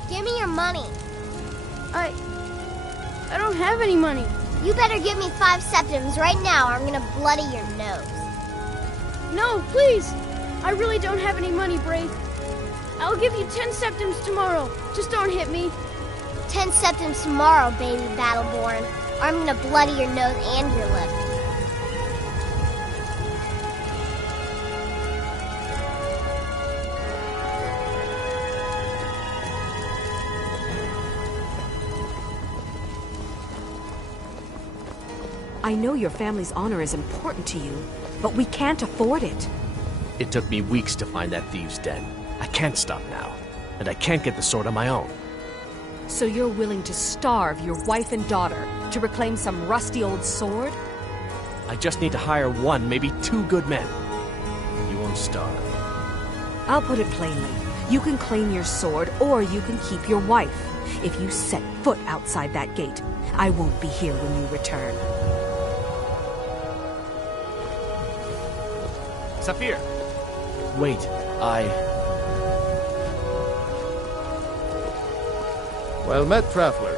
Give me your money. I don't have any money. You better give me 5 septims right now or I'm gonna bloody your nose. No, please. I really don't have any money, Brave. I'll give you 10 septims tomorrow. Just don't hit me. 10 septims tomorrow, baby Battleborn, or I'm gonna bloody your nose and your lip. I know your family's honor is important to you, but we can't afford it. It took me weeks to find that thieves' den. I can't stop now, and I can't get the sword on my own. So you're willing to starve your wife and daughter to reclaim some rusty old sword? I just need to hire 1, maybe 2 good men. You won't starve. I'll put it plainly. You can claim your sword, or you can keep your wife. If you set foot outside that gate, I won't be here when you return. Saphir! Wait, Well met, Traveler.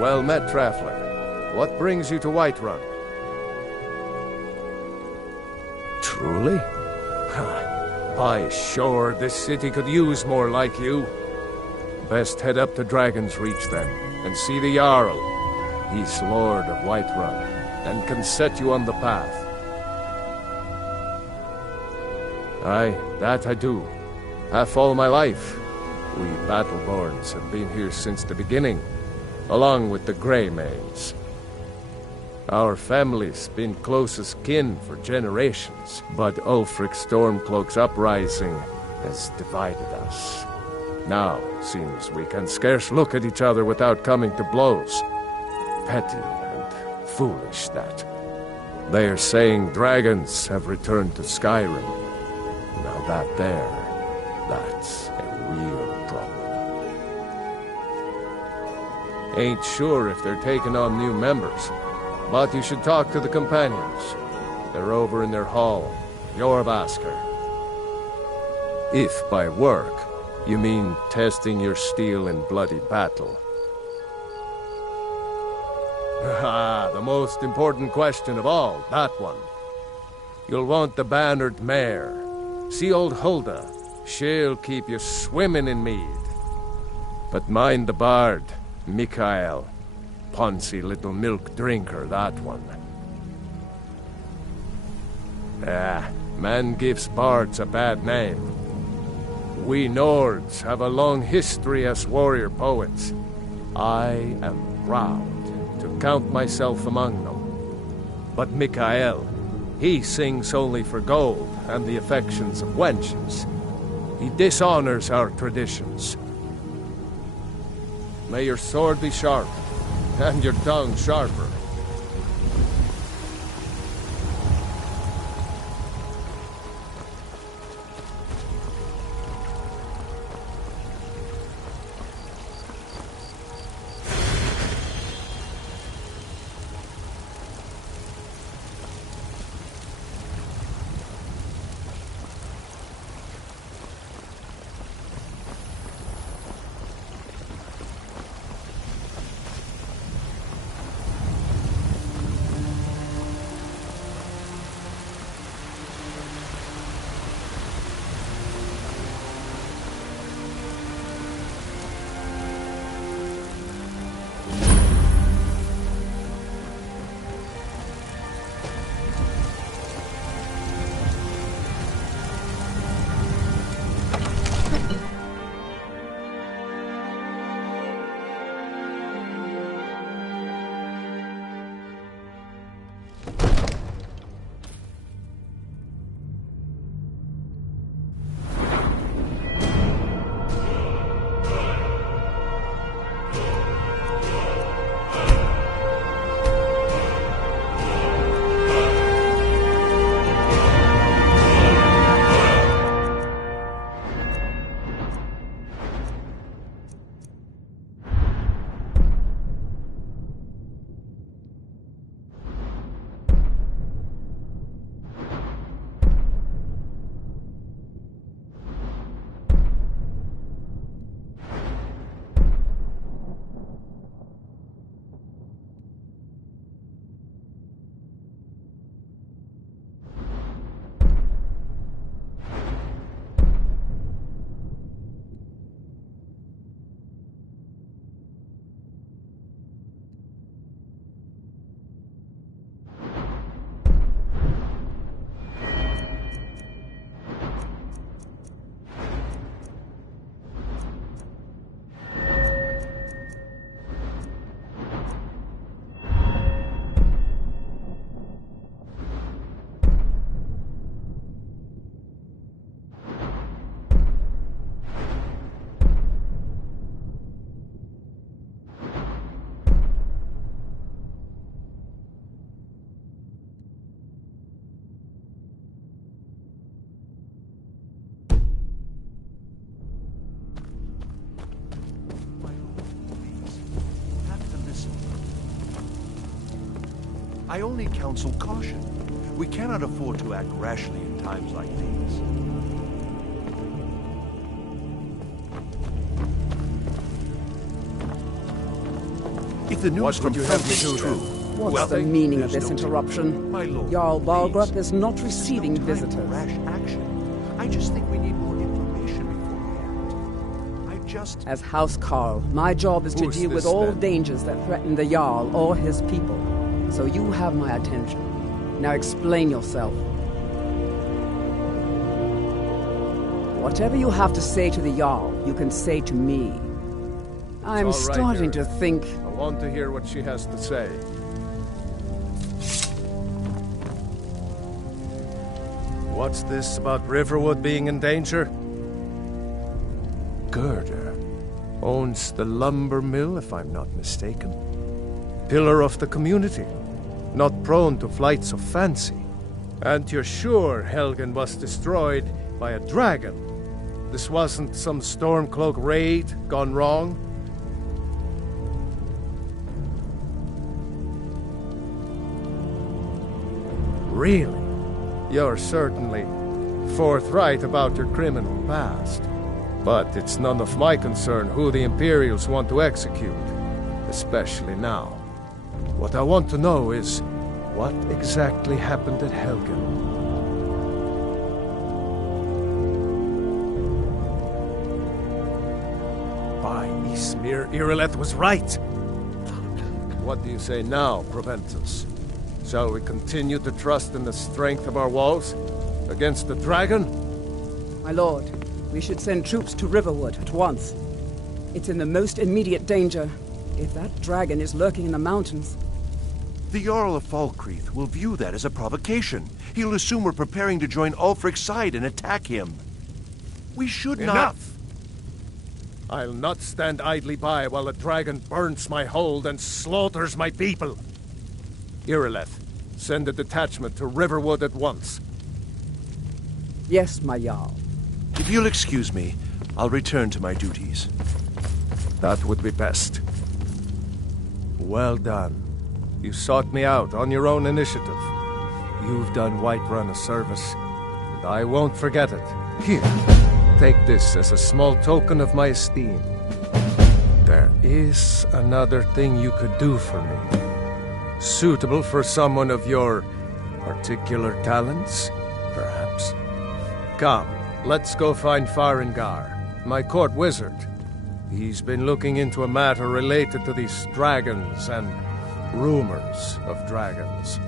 Well met, Traveler. What brings you to Whiterun? Truly? By sure, this city could use more like you. Best head up to Dragon's Reach then, and see the Jarl. He's Lord of Whiterun, and can set you on the path. Aye, that I do. Half all my life. We Battleborns have been here since the beginning, along with the Greymanes. Our family's been closest kin for generations, but Ulfric Stormcloak's uprising has divided us. Now, seems we can scarce look at each other without coming to blows. Petty and foolish, that. They are saying dragons have returned to Skyrim. Now that's a real problem. Ain't sure if they're taking on new members, but you should talk to the companions. They're over in their hall, Jorvaskr. If by work, you mean testing your steel in bloody battle. Ah, the most important question of all, that one. You'll want the bannered mare. See old Hulda. She'll keep you swimming in mead. But mind the bard, Mikhail. Poncy little milk drinker, that one. Man gives bards a bad name. We Nords have a long history as warrior poets. I am proud to count myself among them. But Mikhail, he sings only for gold and the affections of wenches. He dishonors our traditions. May your sword be sharp, and your tongue sharper. I only counsel caution. We cannot afford to act rashly in times like these. If the news from Felton is true... What's the meaning of this interruption? My lord, Jarl Balgrup is not receiving visitors. Rash action. I just think we need more information before we act. As House Carl, my job is to deal with all dangers that threaten the Jarl or his people. So you have my attention. Now explain yourself. Whatever you have to say to the Jarl, you can say to me. I'm starting to think... I want to hear what she has to say. What's this about Riverwood being in danger? Gerda owns the lumber mill, if I'm not mistaken. Pillar of the community, not prone to flights of fancy. And you're sure Helgen was destroyed by a dragon? This wasn't some Stormcloak raid gone wrong? Really? You're certainly forthright about your criminal past. But it's none of my concern who the Imperials want to execute, especially now. What I want to know is, what exactly happened at Helgen? By Smear Irileth was right. What do you say now, Proventus? Shall we continue to trust in the strength of our walls against the dragon? My lord, we should send troops to Riverwood at once. It's in the most immediate danger. If that dragon is lurking in the mountains... The Jarl of Falkreath will view that as a provocation. He'll assume we're preparing to join Ulfric's side and attack him. We should not... Enough! I'll not stand idly by while the dragon burns my hold and slaughters my people. Irileth, send a detachment to Riverwood at once. Yes, my Jarl. If you'll excuse me, I'll return to my duties. That would be best. Well done. You sought me out on your own initiative. You've done Whiterun a service, and I won't forget it. Here, take this as a small token of my esteem. There is another thing you could do for me. Suitable for someone of your particular talents, perhaps. Come, let's go find Farengar, my court wizard. He's been looking into a matter related to these dragons and rumors of dragons.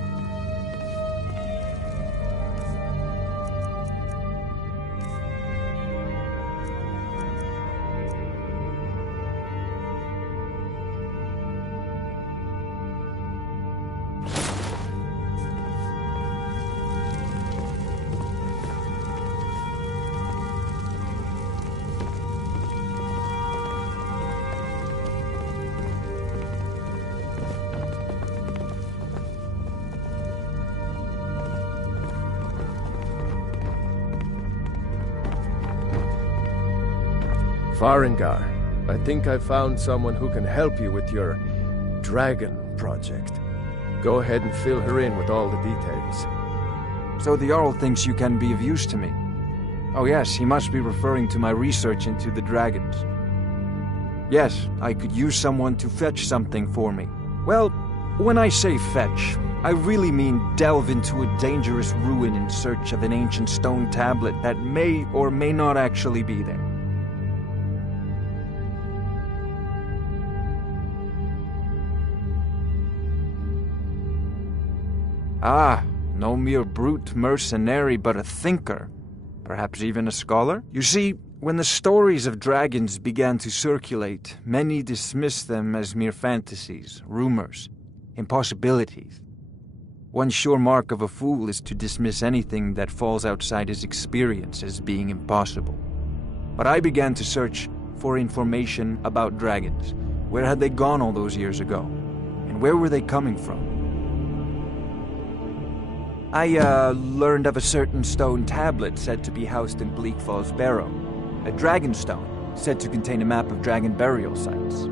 Farengar, I think I found someone who can help you with your dragon project. Go ahead and fill her in with all the details. So the Jarl thinks you can be of use to me. Oh yes, he must be referring to my research into the dragons. Yes, I could use someone to fetch something for me. Well, when I say fetch, I really mean delve into a dangerous ruin in search of an ancient stone tablet that may or may not actually be there. Ah, no mere brute mercenary, but a thinker. Perhaps even a scholar? You see, when the stories of dragons began to circulate, many dismissed them as mere fantasies, rumors, impossibilities. One sure mark of a fool is to dismiss anything that falls outside his experience as being impossible. But I began to search for information about dragons. Where had they gone all those years ago? And where were they coming from? I learned of a certain stone tablet said to be housed in Bleak Falls Barrow. A dragon stone, said to contain a map of dragon burial sites.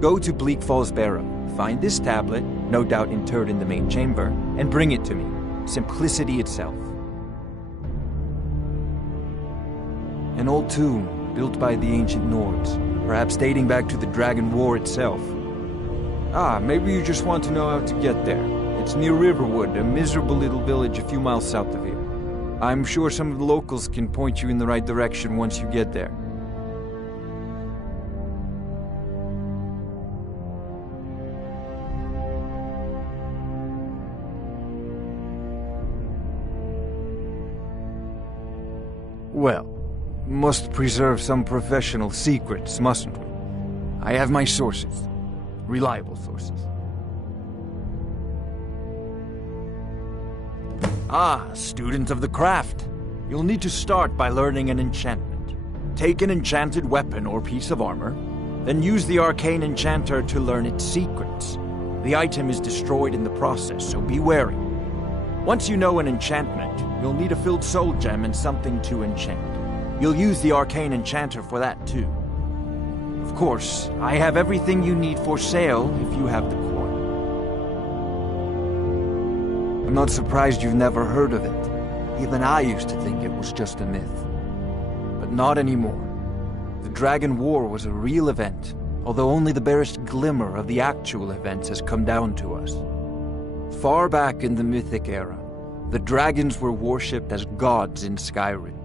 Go to Bleak Falls Barrow, find this tablet, no doubt interred in the main chamber, and bring it to me. Simplicity itself. An old tomb, built by the ancient Nords, perhaps dating back to the Dragon War itself. Ah, maybe you just want to know how to get there. It's near Riverwood, a miserable little village a few miles south of here. I'm sure some of the locals can point you in the right direction once you get there. Well, must preserve some professional secrets, mustn't we? I have my sources. Reliable sources. Ah, student of the craft. You'll need to start by learning an enchantment. Take an enchanted weapon or piece of armor, then use the arcane enchanter to learn its secrets. The item is destroyed in the process, so be wary. Once you know an enchantment, you'll need a filled soul gem and something to enchant. You'll use the arcane enchanter for that too. Of course, I have everything you need for sale if you have the coin. I'm not surprised you've never heard of it. Even I used to think it was just a myth. But not anymore. The Dragon War was a real event, although only the barest glimmer of the actual events has come down to us. Far back in the Mythic era, the dragons were worshipped as gods in Skyrim.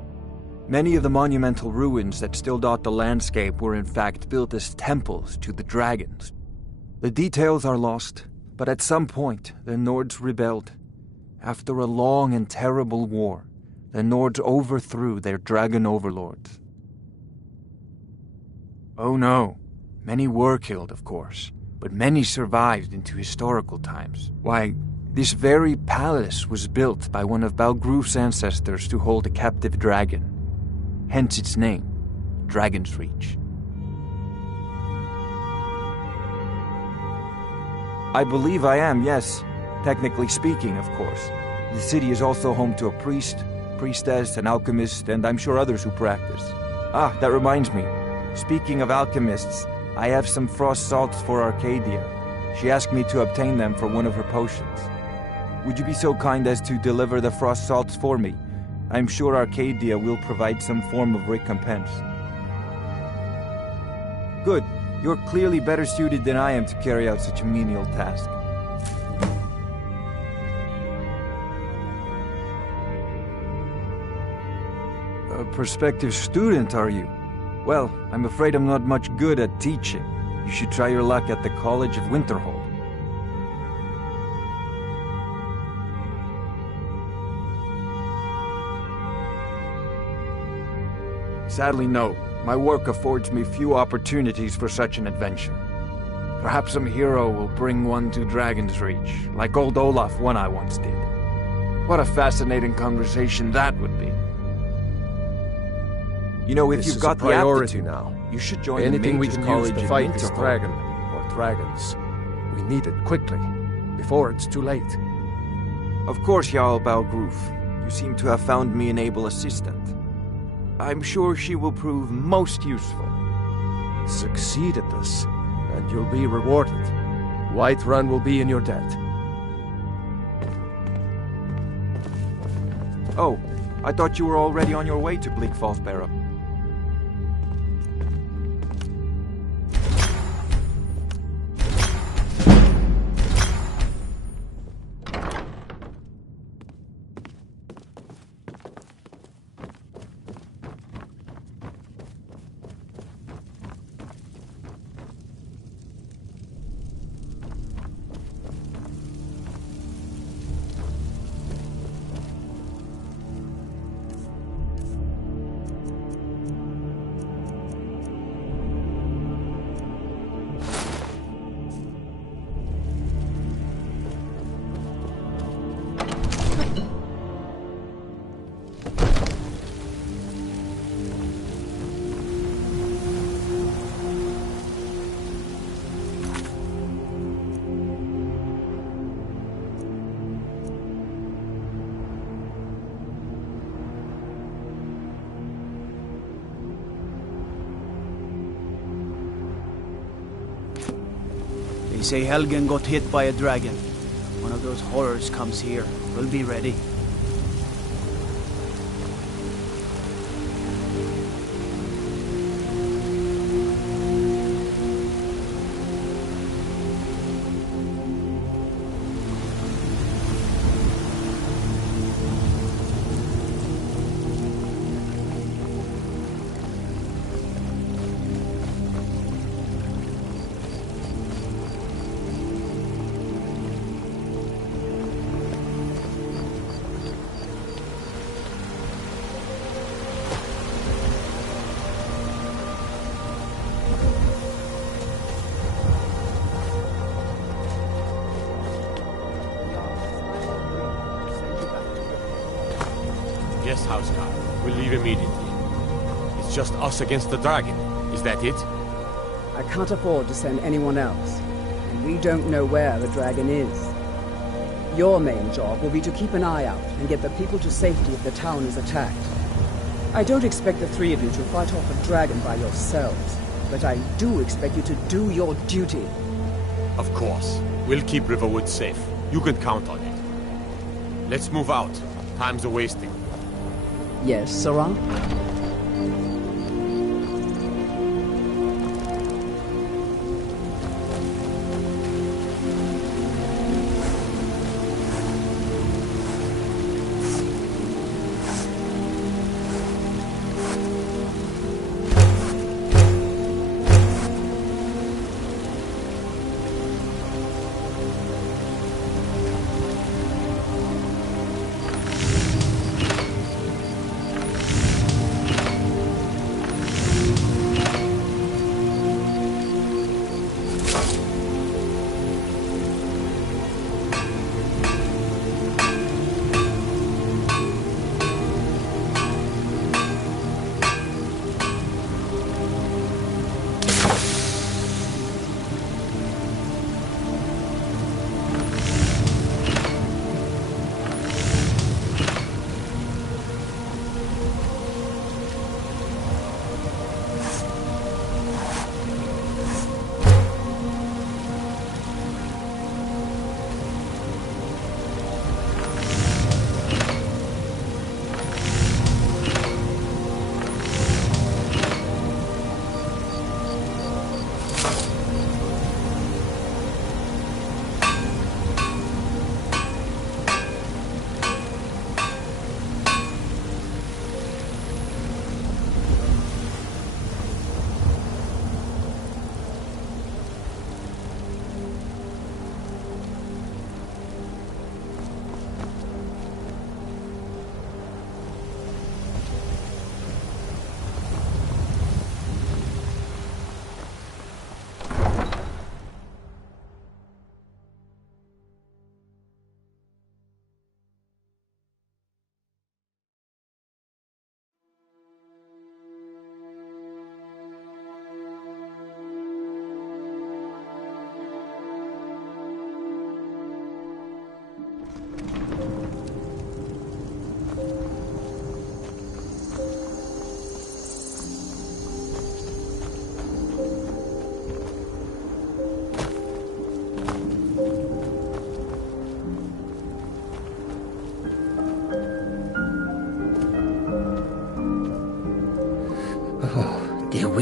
Many of the monumental ruins that still dot the landscape were in fact built as temples to the dragons. The details are lost, but at some point the Nords rebelled. After a long and terrible war, the Nords overthrew their dragon overlords. Oh no, many were killed, of course, but many survived into historical times. Why, this very palace was built by one of Balgruf's ancestors to hold a captive dragon. Hence its name, Dragon's Reach. I believe I am, yes. Technically speaking, of course. The city is also home to a priest, priestess, an alchemist, and I'm sure others who practice. Ah, that reminds me. Speaking of alchemists, I have some frost salts for Arcadia. She asked me to obtain them for one of her potions. Would you be so kind as to deliver the frost salts for me? I'm sure Arcadia will provide some form of recompense. Good. You're clearly better suited than I am to carry out such a menial task. A prospective student, are you? Well, I'm afraid I'm not much good at teaching. You should try your luck at the College of Winterhold. Sadly, no. My work affords me few opportunities for such an adventure. Perhaps some hero will bring one to Dragon's Reach, like old Olaf one I once did. What a fascinating conversation that would be. You know, if This you've is got a the priority aptitude, now. you should join Anything the we Mages can College use to in fight this Winterhold. dragon, or dragons. We need it quickly, before it's too late. Of course, Jarl Balgruf. You seem to have found me an able assistant. I'm sure she will prove most useful. Succeed at this, and you'll be rewarded. Whiterun will be in your debt. Oh, I thought you were already on your way to Bleak Fallsparrow. They say Helgen got hit by a dragon. One of those horrors comes here. We'll be ready. Yes, Housecar. We'll leave immediately. It's just us against the dragon. Is that it? I can't afford to send anyone else. And we don't know where the dragon is. Your main job will be to keep an eye out and get the people to safety if the town is attacked. I don't expect the three of you to fight off a dragon by yourselves, but I do expect you to do your duty. Of course. We'll keep Riverwood safe. You can count on it. Let's move out. Time's a-wasting. Yes, Sarah?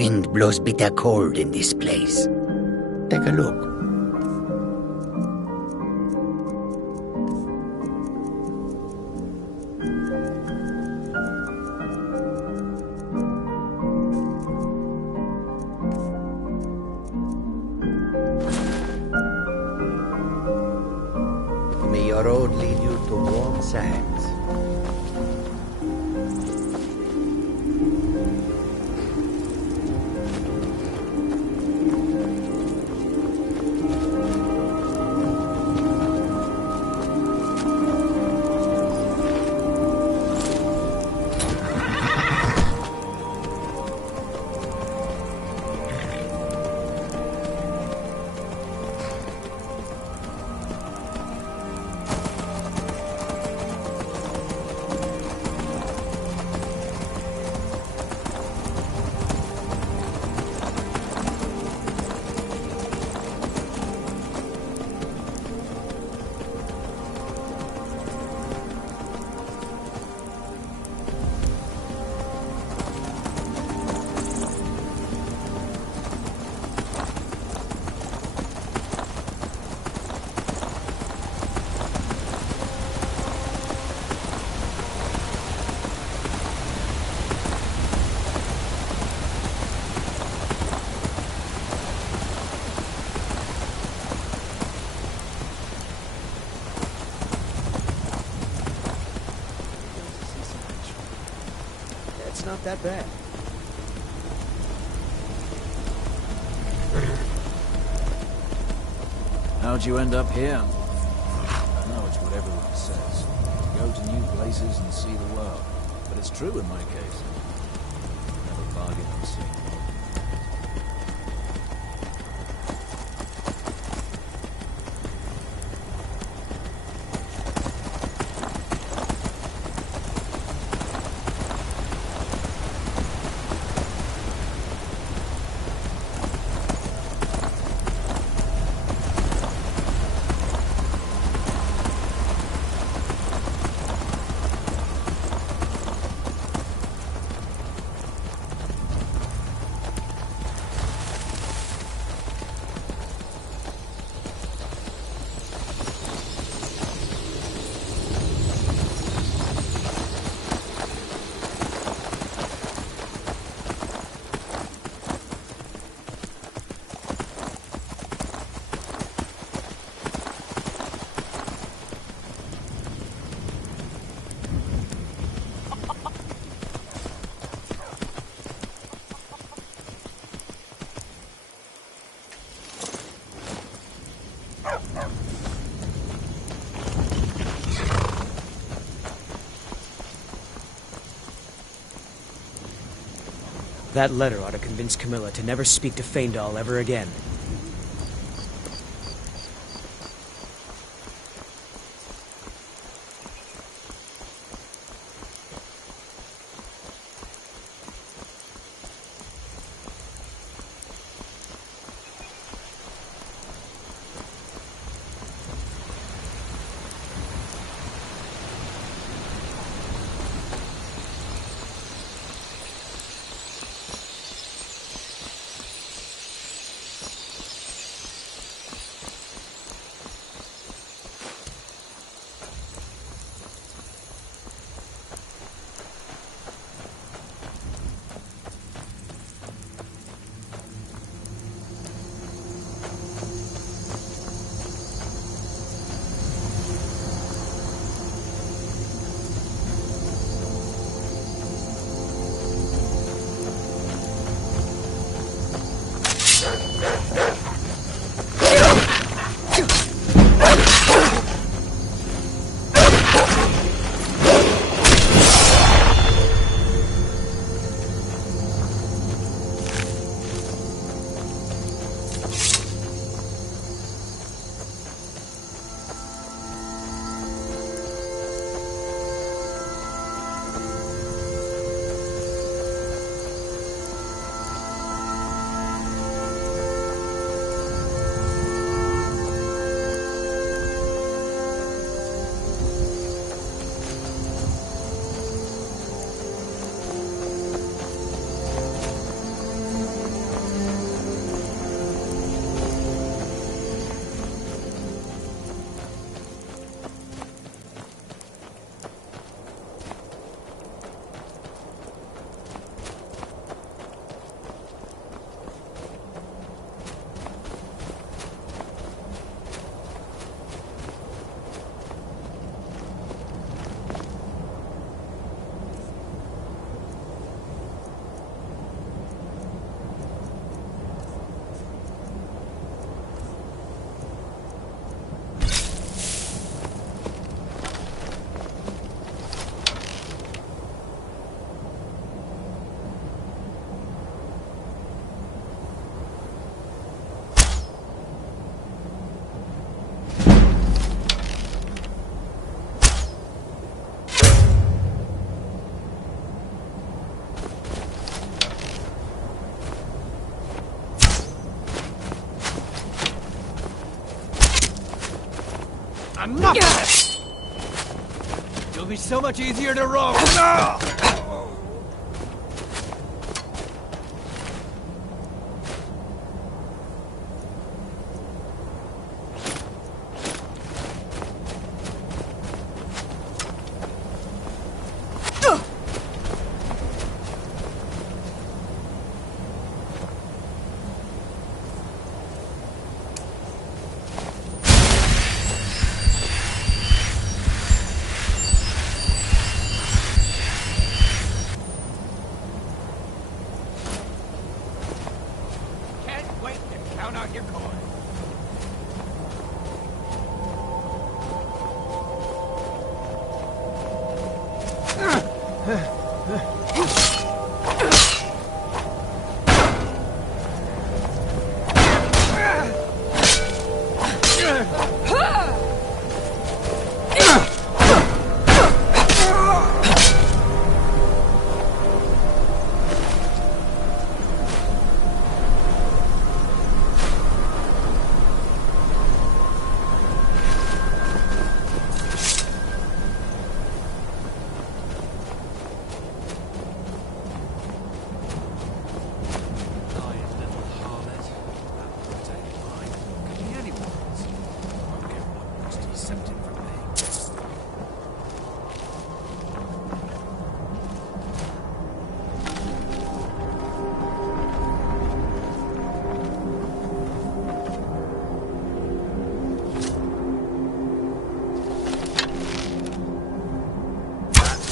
wind blows bitter cold in this place. Take a look. May your road lead you to warm sands. It's not that bad. How'd you end up here? I know it's what everyone says. Go to new places and see the world. But it's true in my case. Never bargain on seeing the world. That letter ought to convince Camilla to never speak to Faendal ever again. Enough of this! It'll be so much easier to roll.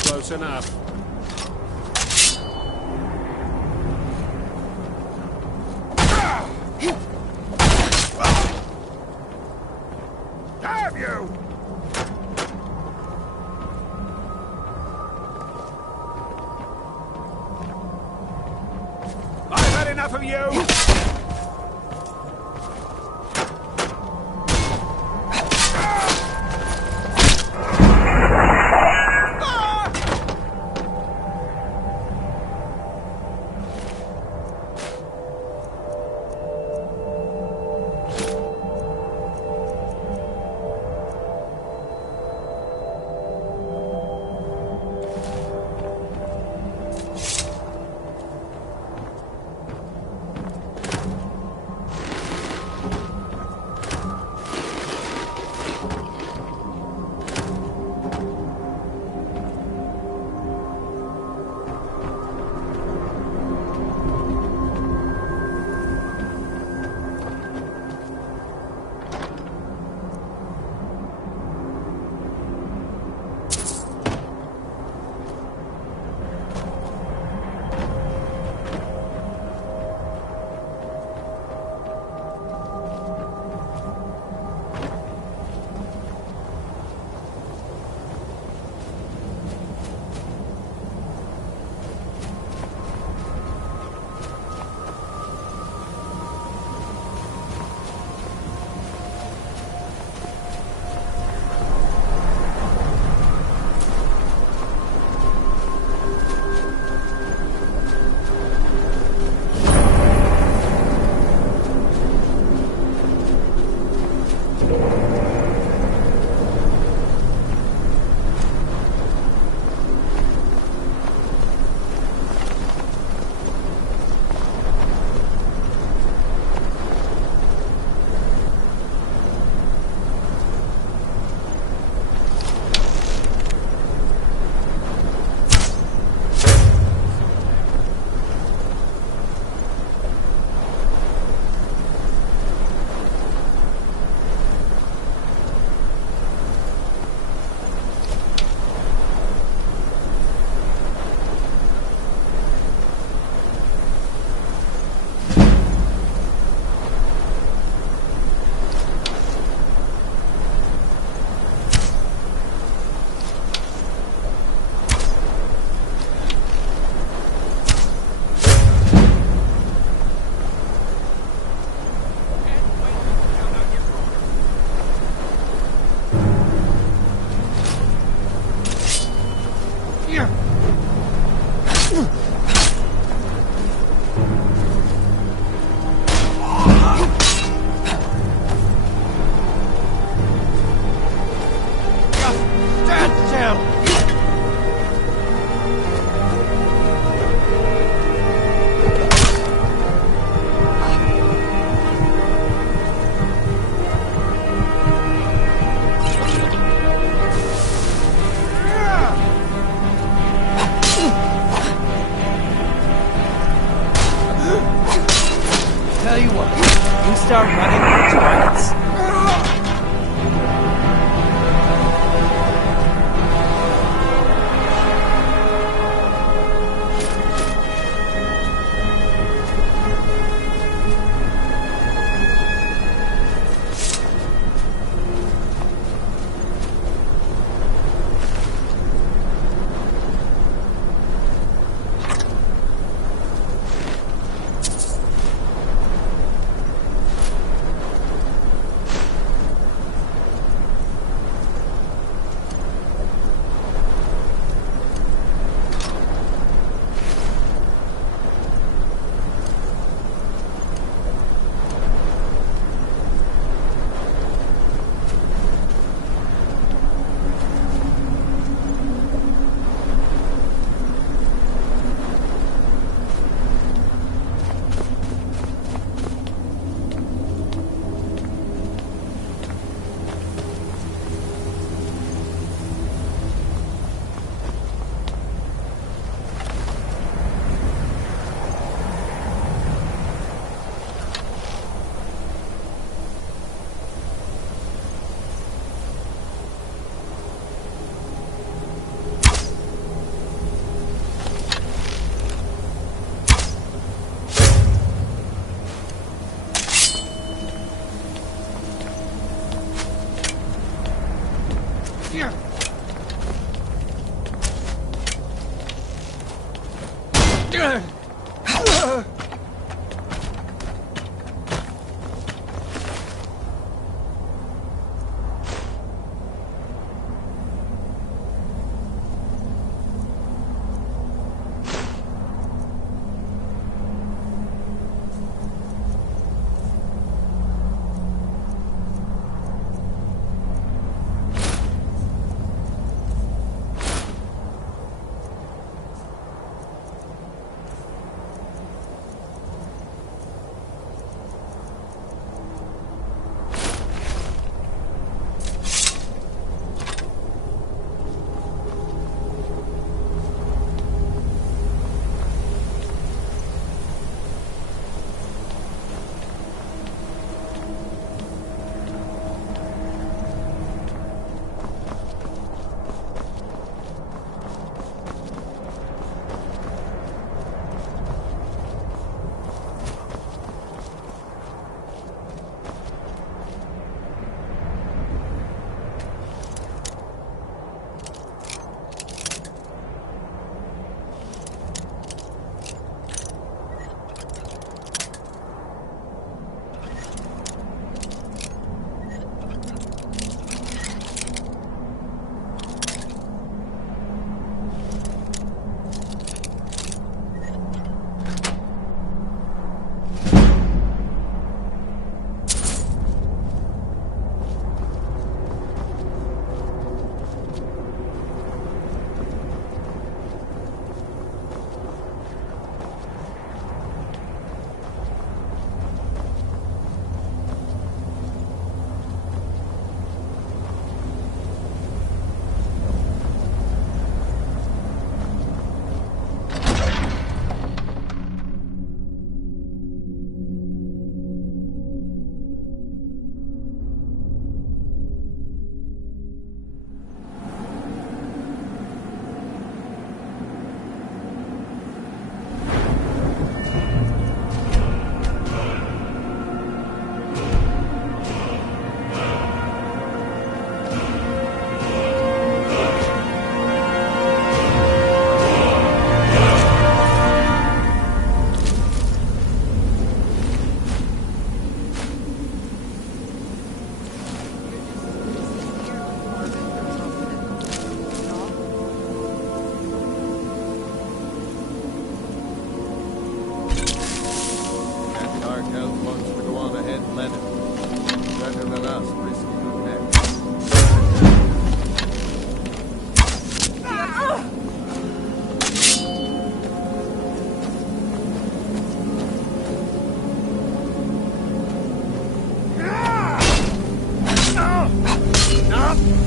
Close enough. Damn you! I've had enough of you!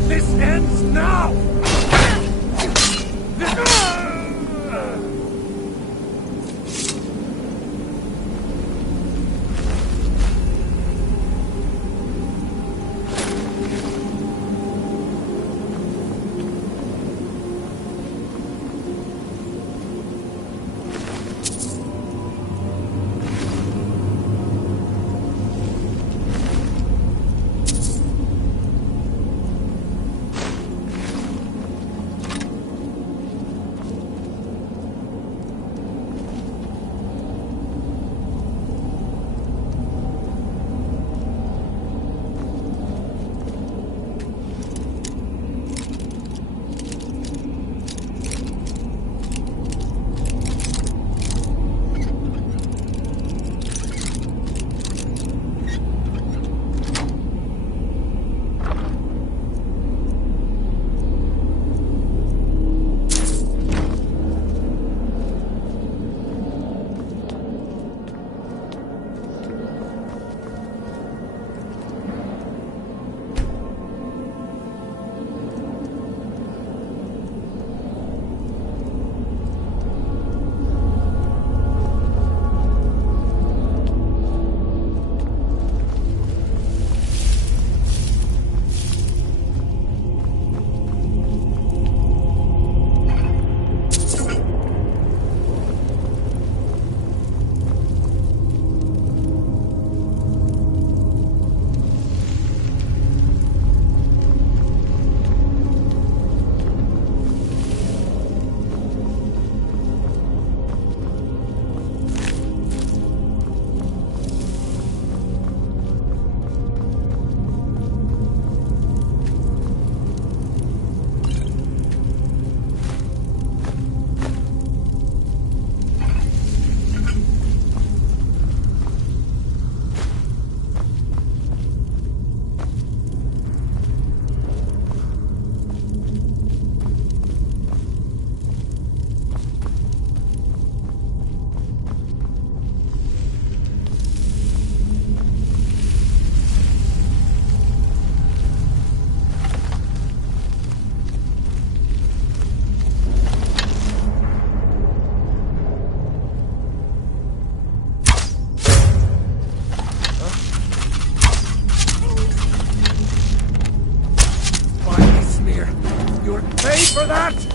This ends now! here. You'll pay for that!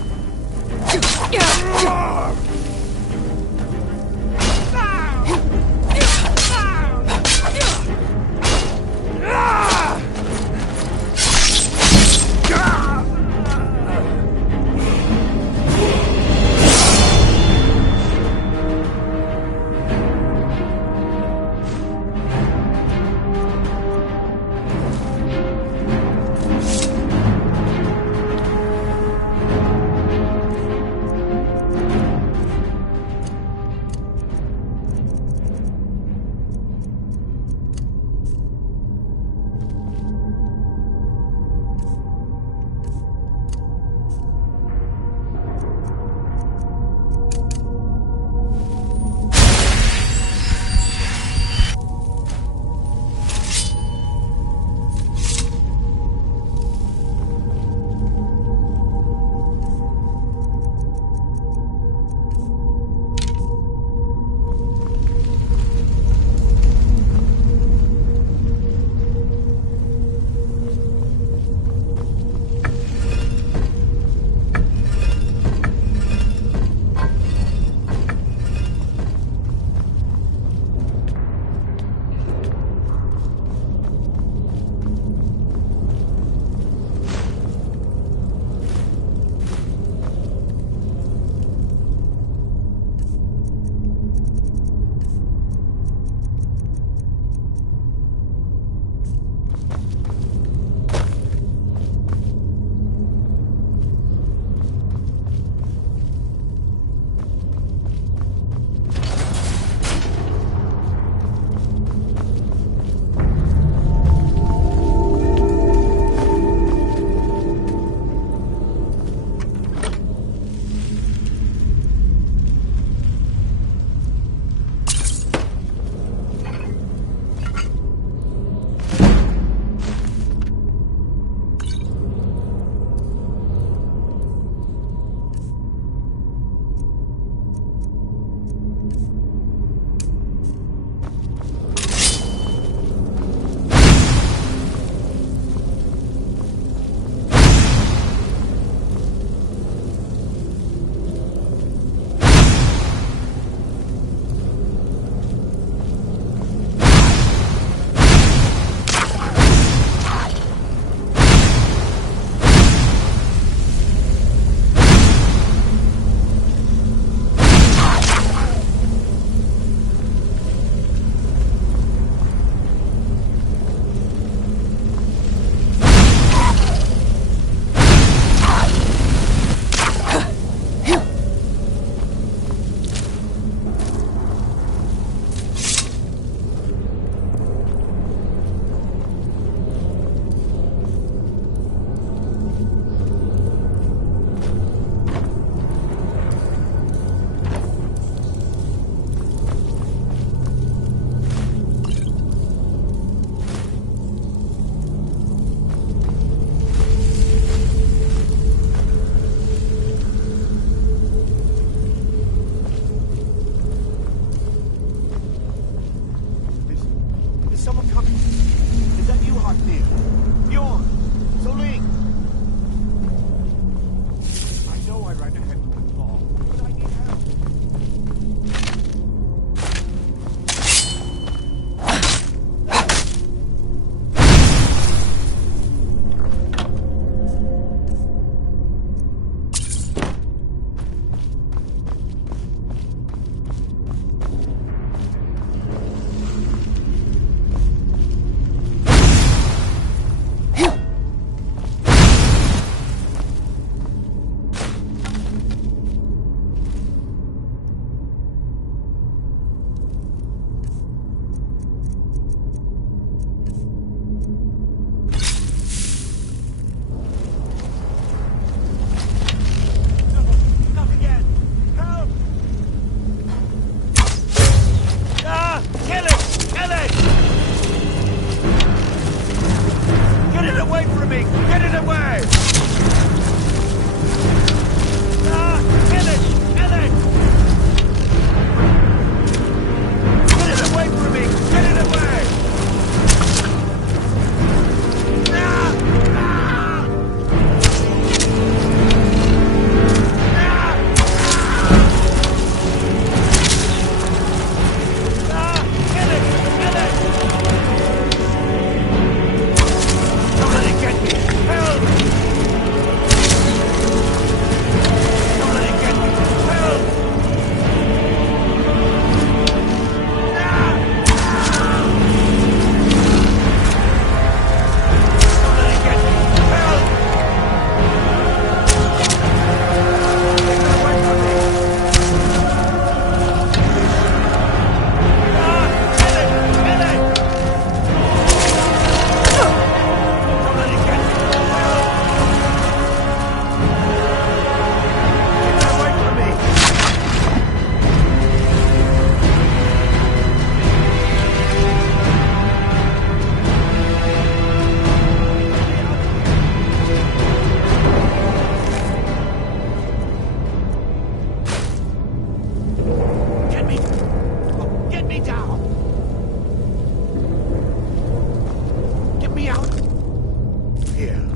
here.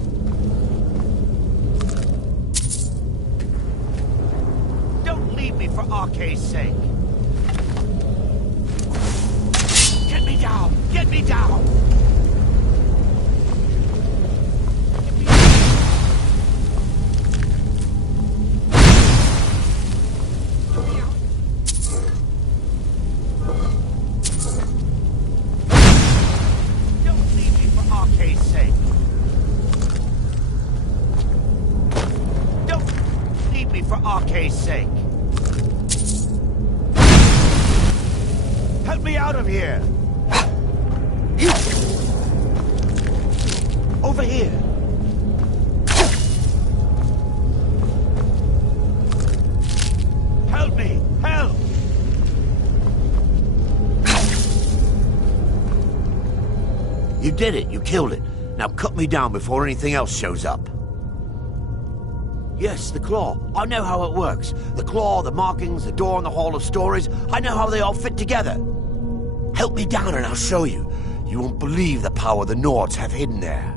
Don't leave me for Arcade's sake. Get me down! Get me down! Sake. Help me out of here. Over here. Help me. Help. You did it. You killed it. Now cut me down before anything else shows up. Yes, the claw. I know how it works. The claw, the markings, the door in the Hall of Stories. I know how they all fit together. Help me down and I'll show you. You won't believe the power the Nords have hidden there.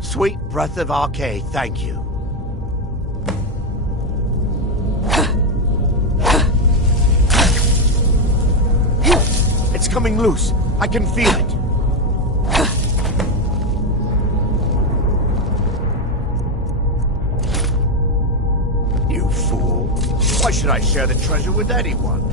Sweet breath of Arcade, thank you. It's coming loose. I can feel it. Why should I share the treasure with anyone?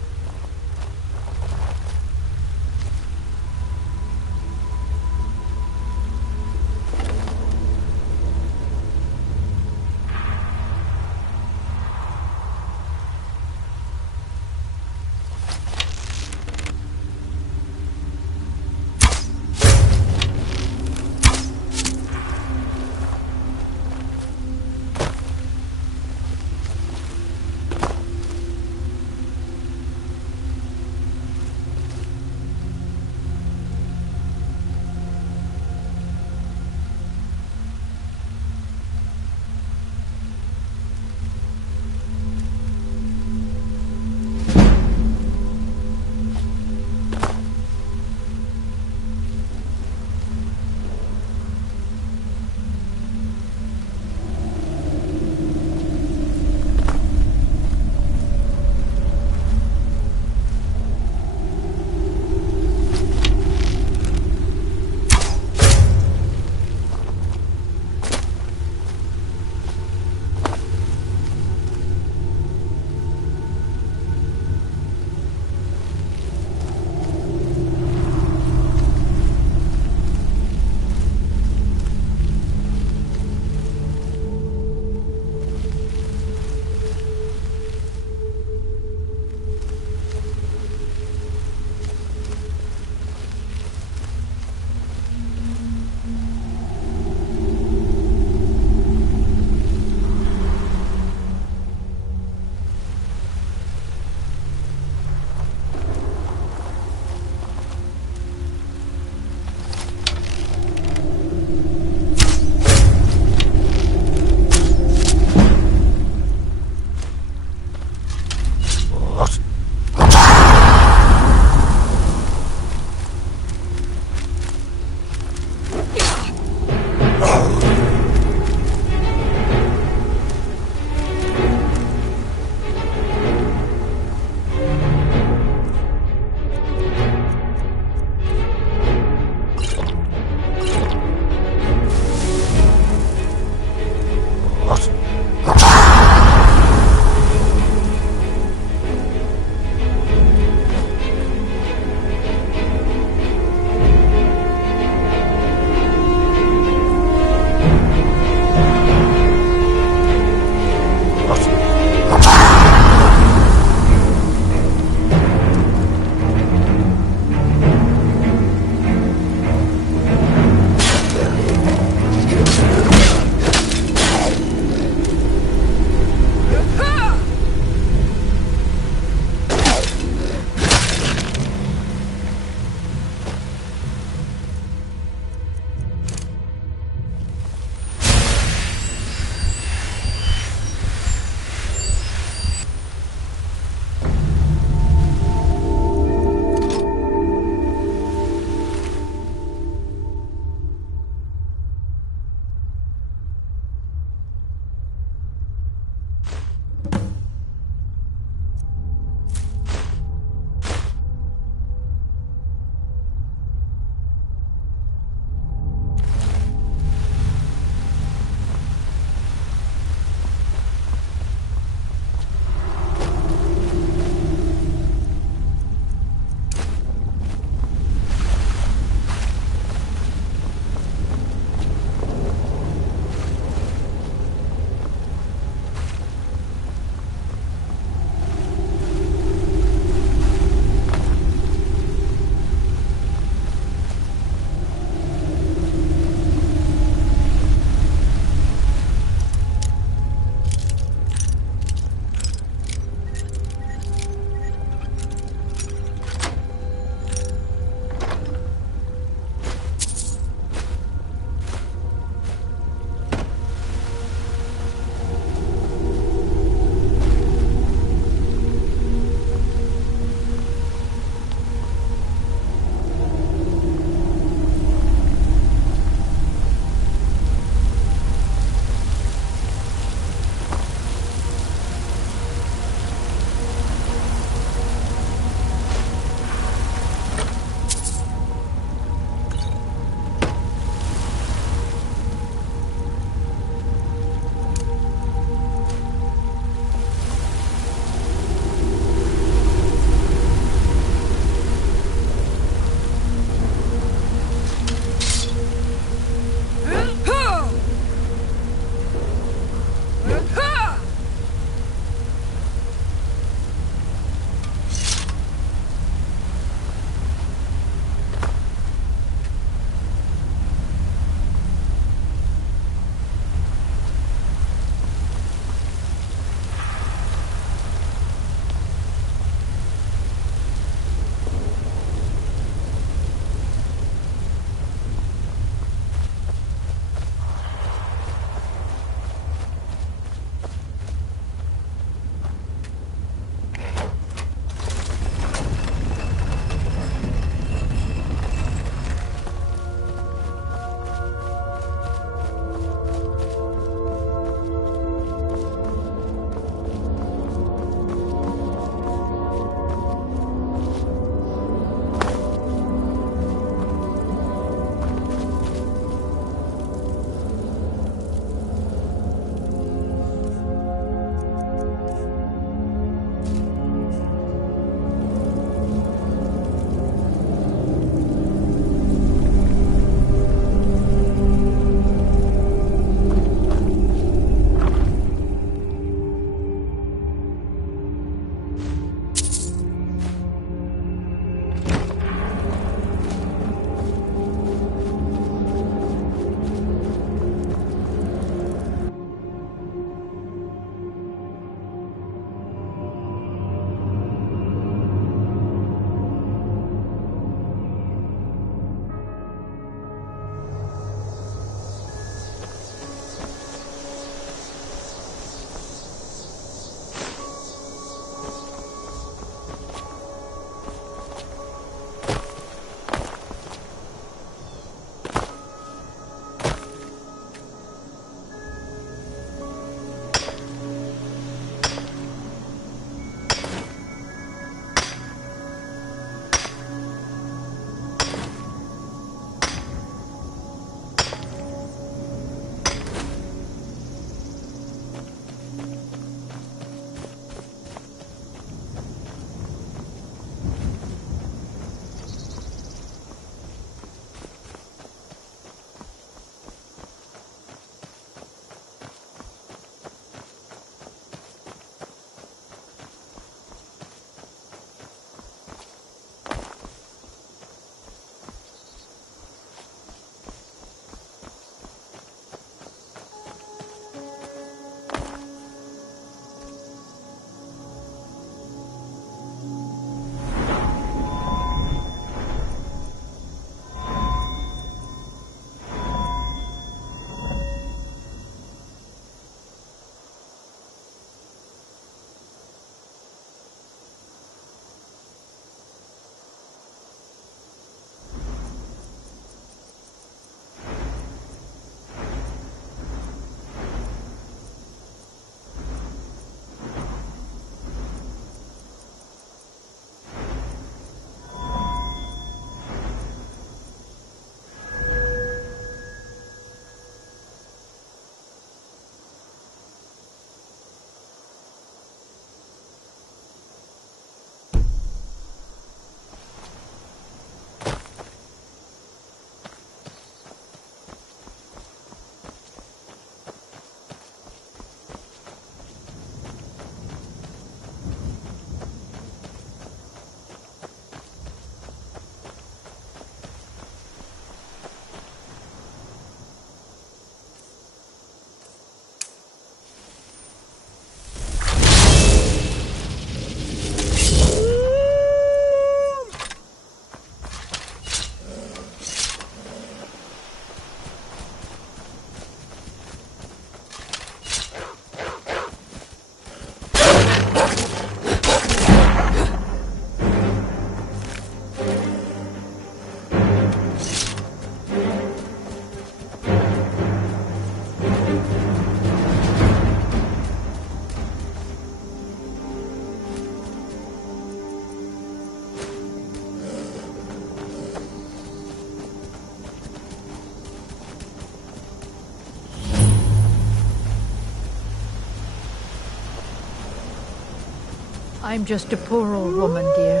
I'm just a poor old woman, dear.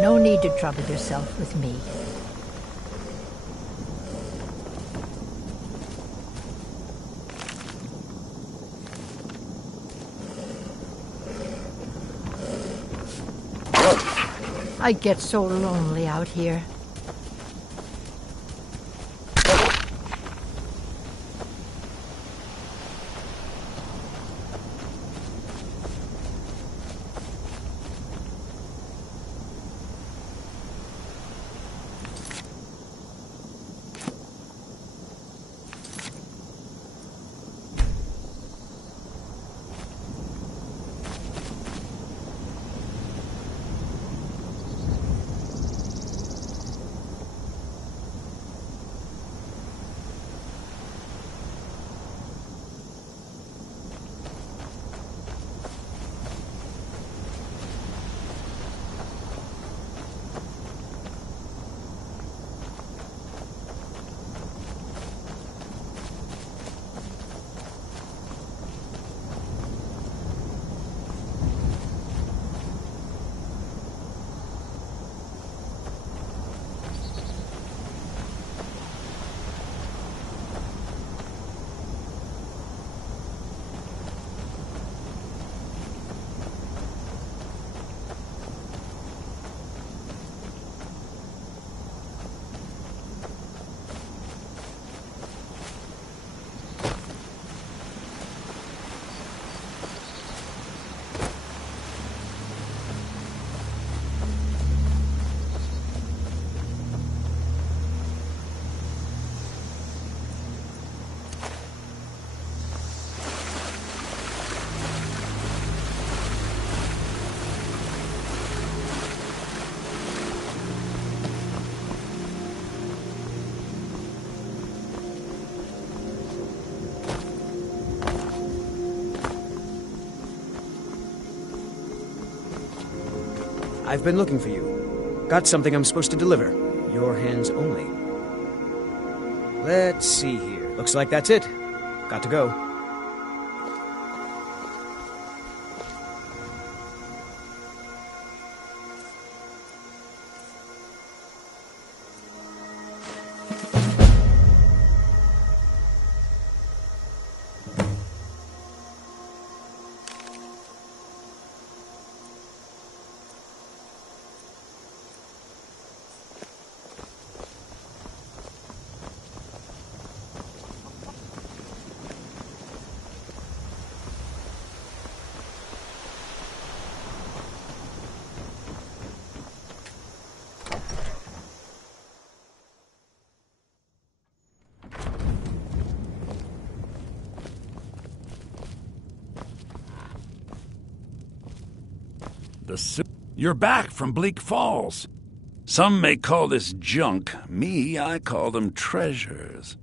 No need to trouble yourself with me. I get so lonely out here. I've been looking for you. Got something I'm supposed to deliver. Your hands only. Let's see here. Looks like that's it. Got to go. You're back from Bleak Falls. Some may call this junk. Me, I call them treasures.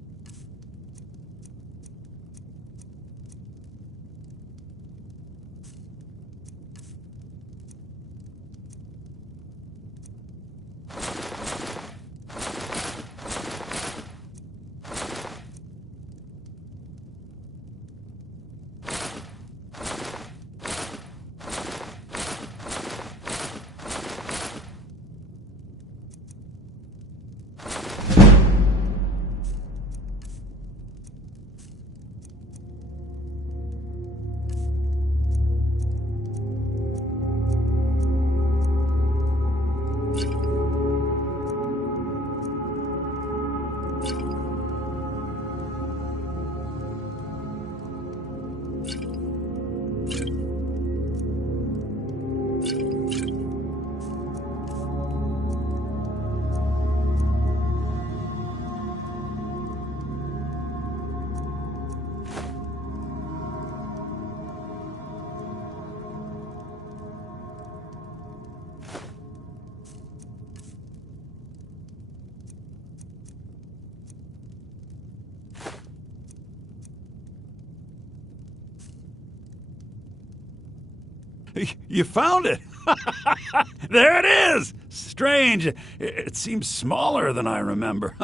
You found it! There it is! Strange. It seems smaller than I remember.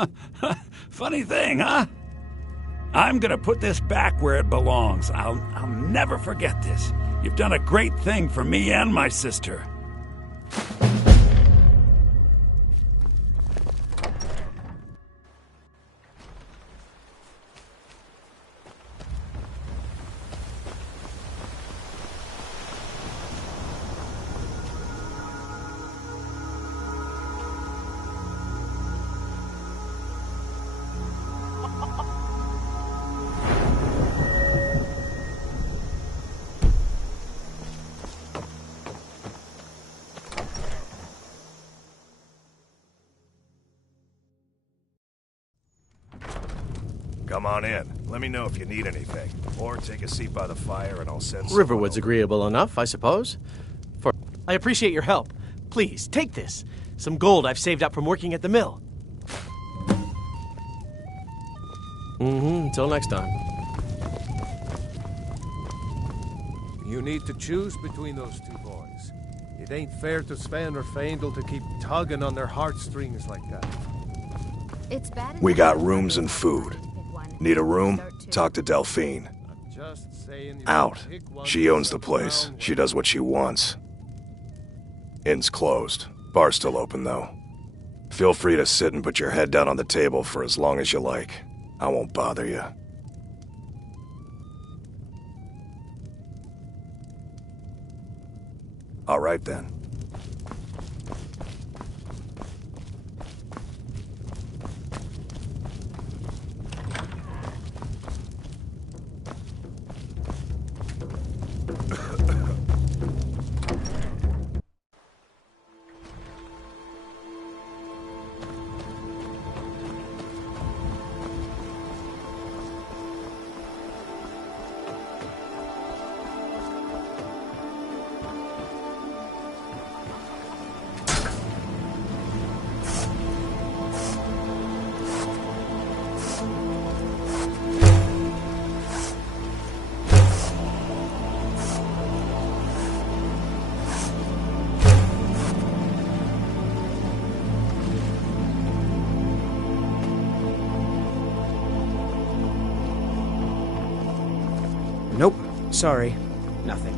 Funny thing, huh? I'm gonna put this back where it belongs. I'll never forget this. You've done a great thing for me and my sister. Come on in. Let me know if you need anything. Or take a seat by the fire and I'll send some. Riverwood's agreeable enough, I suppose. I appreciate your help. Please, take this. Some gold I've saved up from working at the mill. Until next time. You need to choose between those two boys. It ain't fair to Sven or Faendal to keep tugging on their heartstrings like that. It's bad. We got rooms and food. Need a room? Talk to Delphine. Out. She owns the place. She does what she wants. Inn's closed. Bar's still open, though. Feel free to sit and put your head down on the table for as long as you like. I won't bother you. All right, then. Nope. Sorry. Nothing.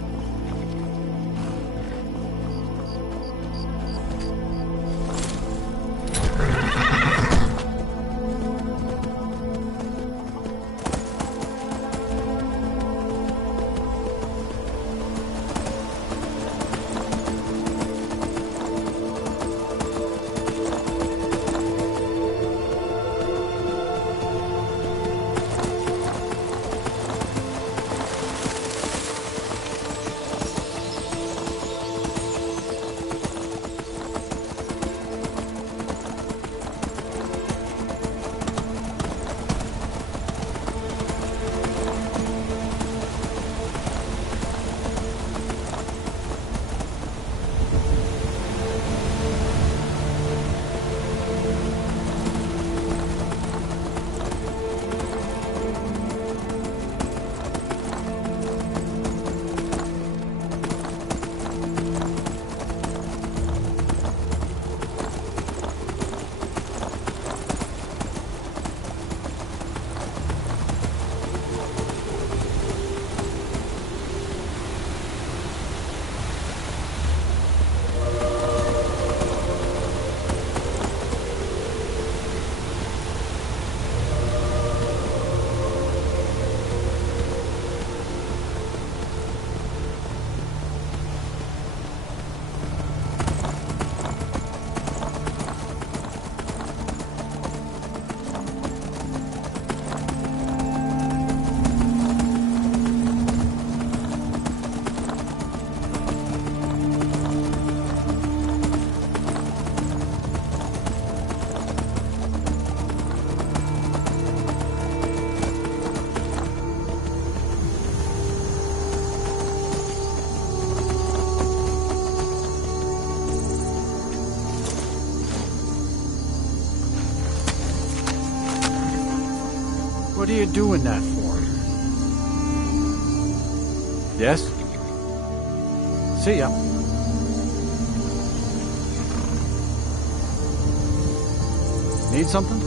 What are you doing that for? Yes? See ya. Need something?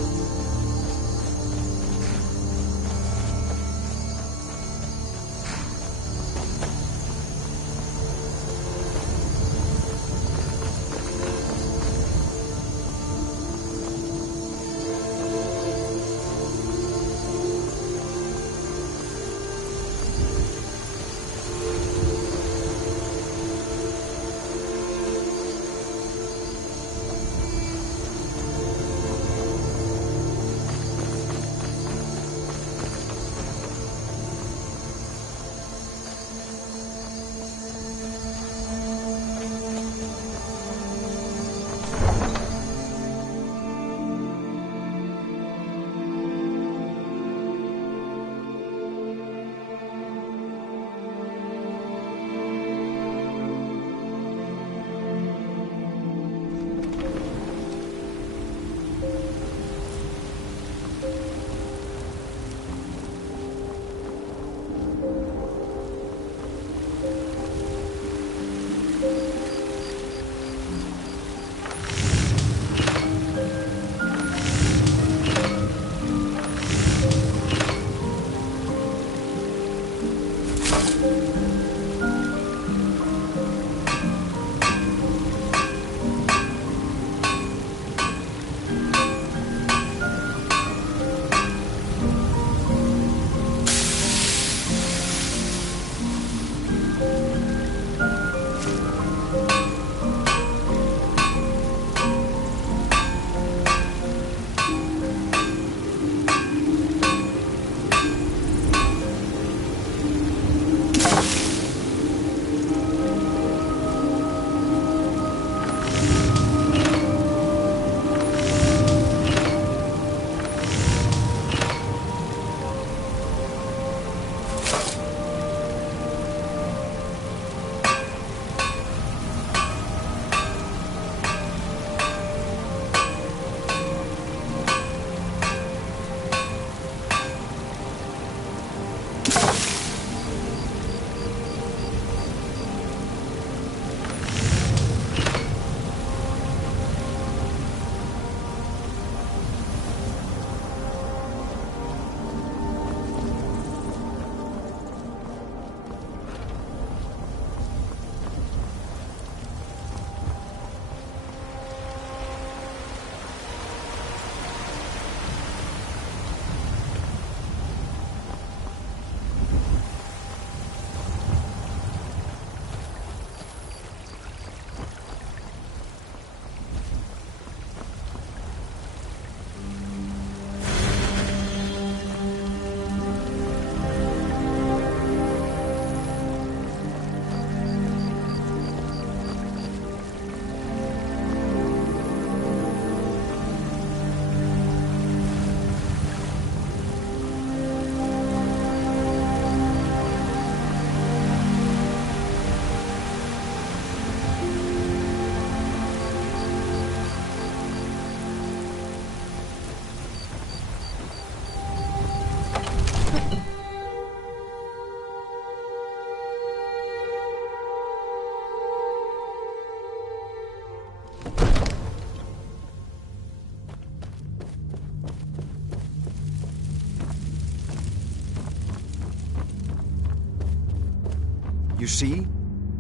You see?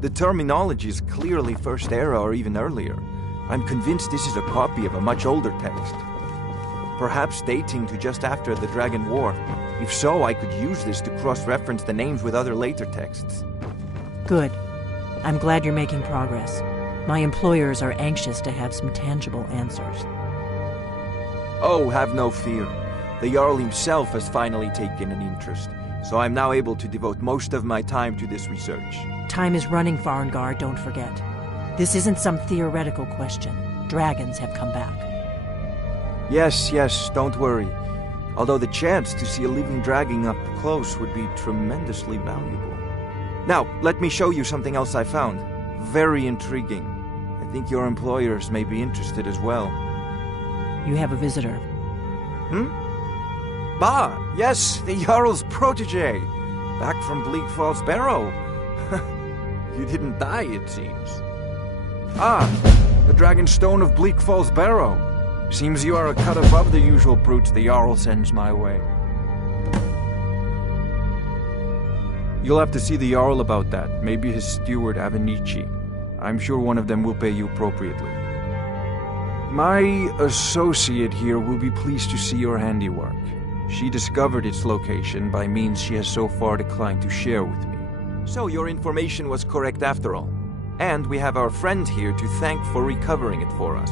The terminology is clearly First Era or even earlier. I'm convinced this is a copy of a much older text. Perhaps dating to just after the Dragon War. If so, I could use this to cross-reference the names with other later texts. Good. I'm glad you're making progress. My employers are anxious to have some tangible answers. Oh, have no fear. The Jarl himself has finally taken an interest, so I'm now able to devote most of my time to this research. Time is running, Farengar, don't forget. This isn't some theoretical question. Dragons have come back. Yes, don't worry. Although the chance to see a living dragon up close would be tremendously valuable. Now, let me show you something else I found. Very intriguing. I think your employers may be interested as well. You have a visitor. Bah! Yes, the Jarl's protege! Back from Bleak Falls Barrow. You didn't die, it seems. Ah, the Dragonstone of Bleak Falls Barrow. Seems you are a cut above the usual brutes the Jarl sends my way. You'll have to see the Jarl about that, maybe his steward Avenici. I'm sure one of them will pay you appropriately. My associate here will be pleased to see your handiwork. She discovered its location by means she has so far declined to share with me. So your information was correct after all. And we have our friend here to thank for recovering it for us.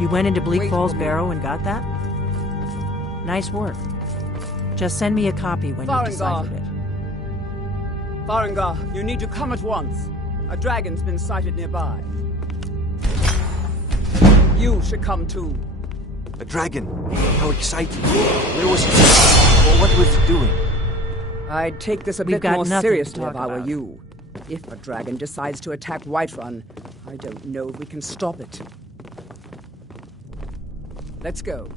You went into Bleak Falls Barrow and got that? Nice work. Just send me a copy when you've deciphered it. Farengar, you need to come at once. A dragon's been sighted nearby. You should come too. A dragon? How exciting. Where was he? Or what was he doing? I'd take this a bit more seriously if I were you. If a dragon decides to attack Whiterun, I don't know if we can stop it. Let's go.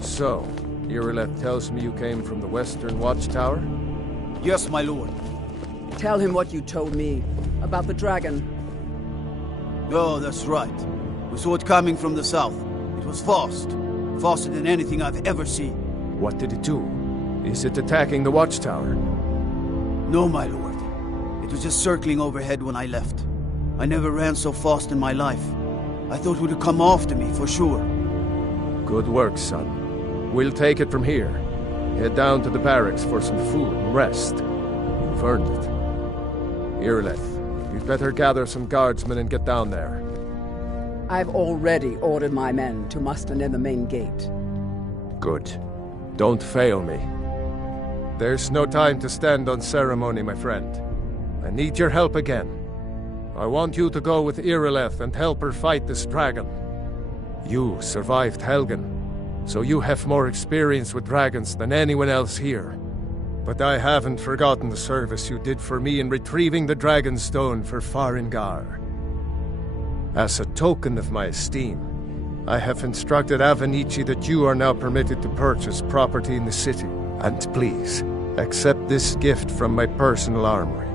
So, Irileth tells me you came from the Western Watchtower? Yes, my lord. Tell him what you told me about the dragon. Oh, that's right. We saw it coming from the south. It was fast. Faster than anything I've ever seen. What did it do? Is it attacking the watchtower? No, my lord. It was just circling overhead when I left. I never ran so fast in my life. I thought it would come after me, for sure. Good work, son. We'll take it from here. Head down to the barracks for some food and rest. You've earned it. Irileth, you'd better gather some guardsmen and get down there. I've already ordered my men to muster near the main gate. Good. Don't fail me. There's no time to stand on ceremony, my friend. I need your help again. I want you to go with Irileth and help her fight this dragon. You survived Helgen, so you have more experience with dragons than anyone else here. But I haven't forgotten the service you did for me in retrieving the Dragon Stone for Farengar. As a token of my esteem, I have instructed Avenici that you are now permitted to purchase property in the city. And please, accept this gift from my personal armory.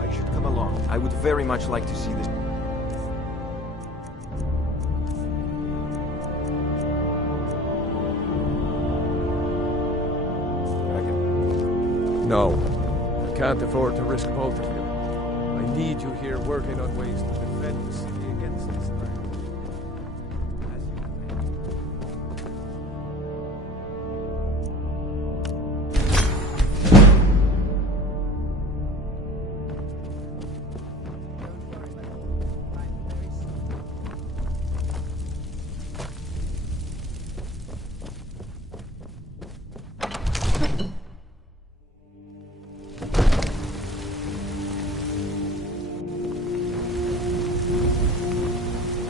I should come along. I would very much like to see this. No, I can't afford to risk both of you. I need you here working on ways to defend the city against this threat.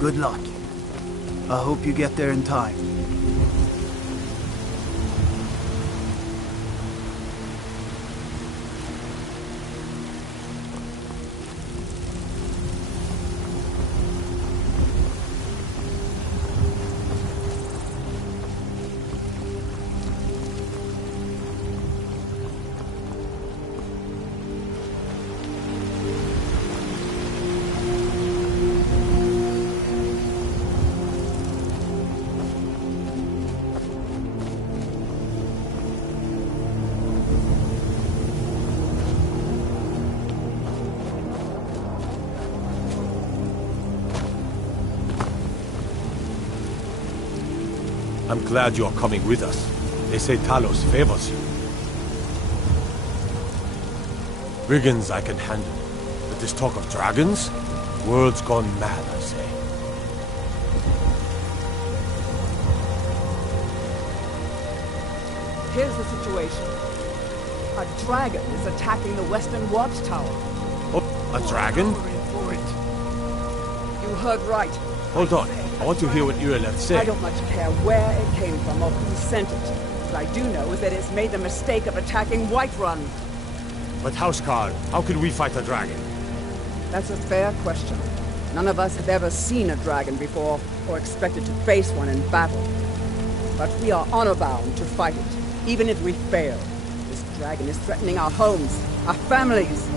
Good luck. I hope you get there in time. I'm glad you're coming with us. They say Talos favors you. Brigands I can handle, but this talk of dragons? World's gone mad, I say. Here's the situation. A dragon is attacking the western watchtower. Oh, a dragon? You heard right. Hold on. I want to hear what Irileth said. I don't much care where it came from or who sent it. What I do know is that it's made the mistake of attacking Whiterun. But Housecarl, how can we fight a dragon? That's a fair question. None of us have ever seen a dragon before, or expected to face one in battle. But we are honor-bound to fight it, even if we fail. This dragon is threatening our homes, our families.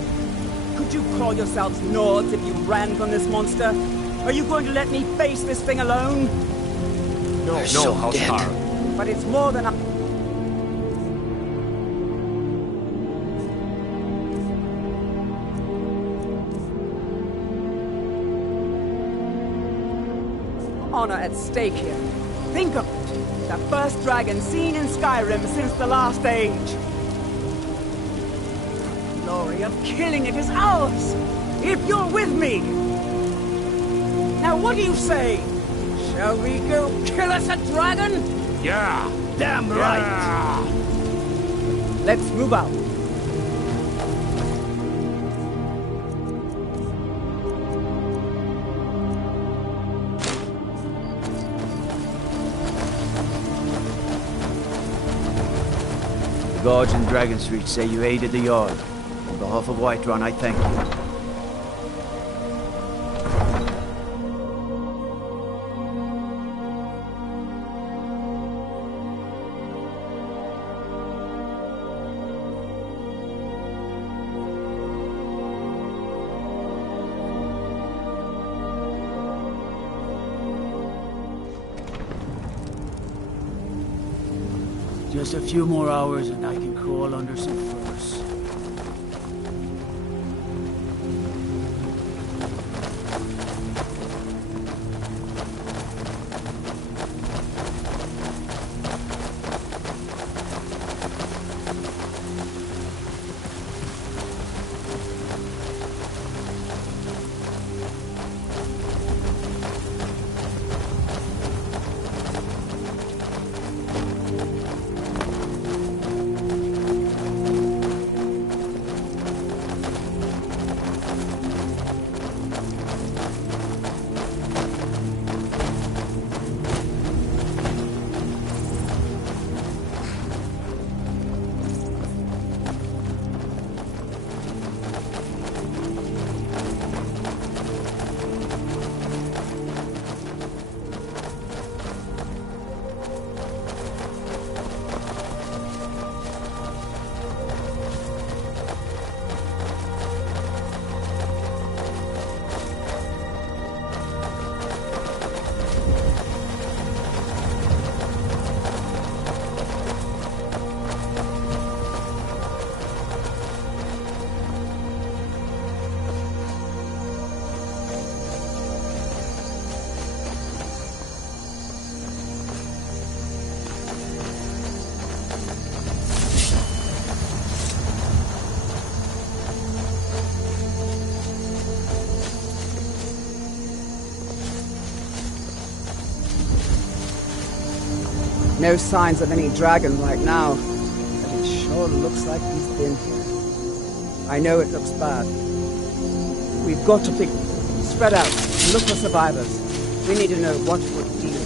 Could you call yourselves Nords if you ran from this monster? Are you going to let me face this thing alone? No, Housecarl. But it's more than honor at stake here. Think of it. The first dragon seen in Skyrim since the last age. The glory of killing it is ours, if you're with me. Now what do you say? Shall we go kill us a dragon? Yeah! Damn right! Let's move out. The guards in Dragon Street say you aided the Jarl. On behalf of Whiterun, I thank you. Just a few more hours and I can crawl under some furs. No signs of any dragon right now, but it sure looks like he's been here. I know it looks bad. We've got to spread out and look for survivors. We need to know what would deal.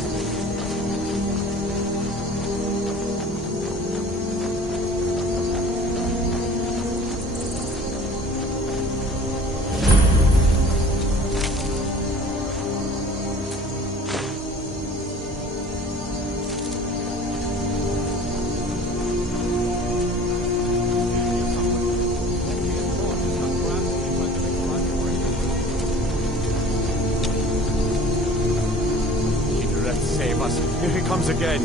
Save us. Here he comes again.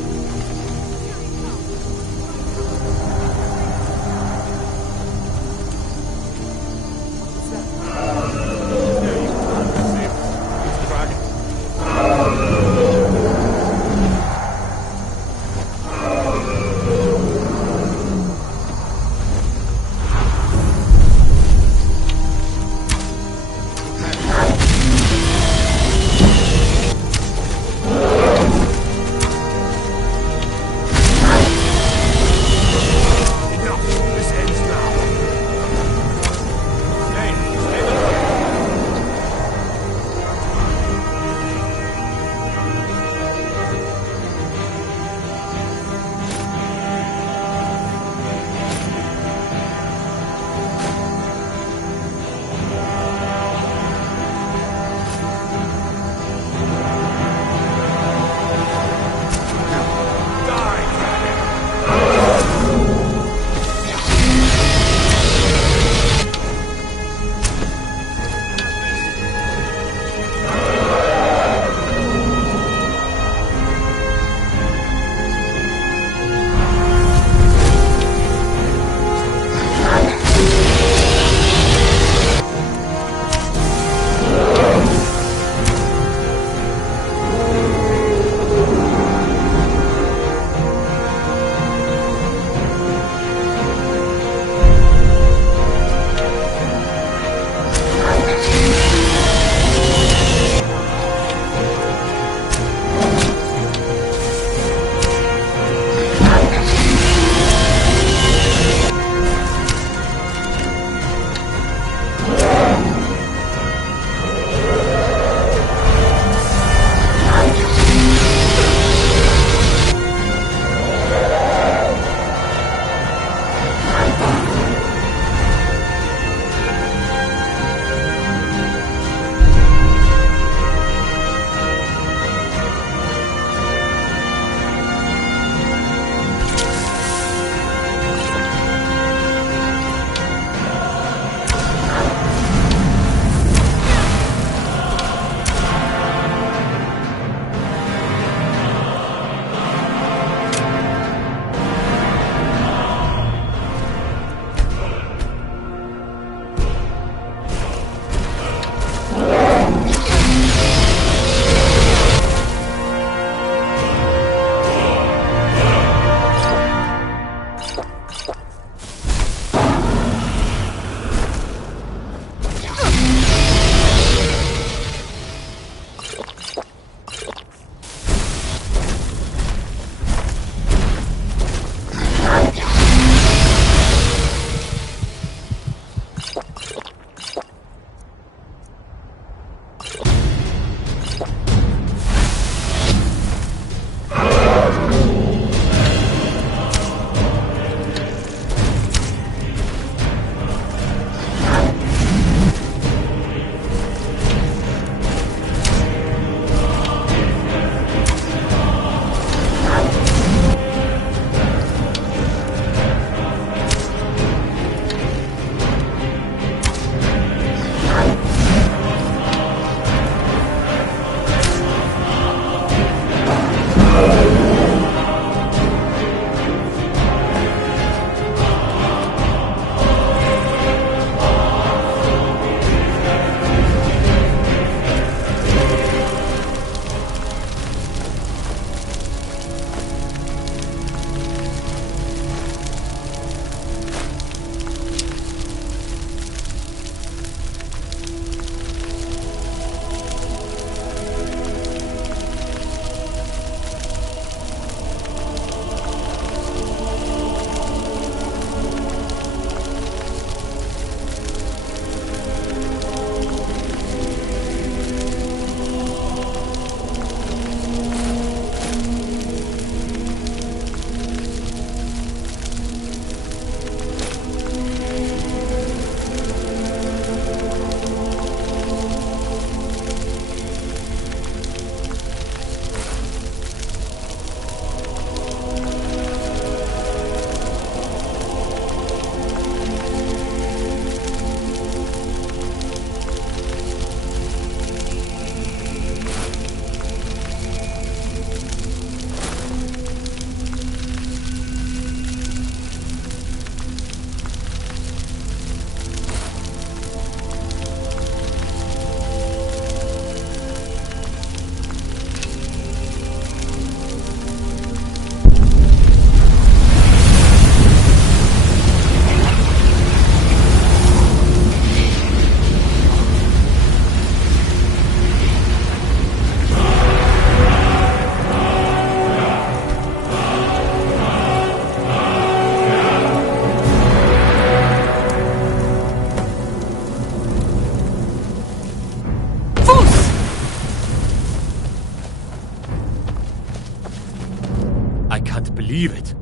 believe it.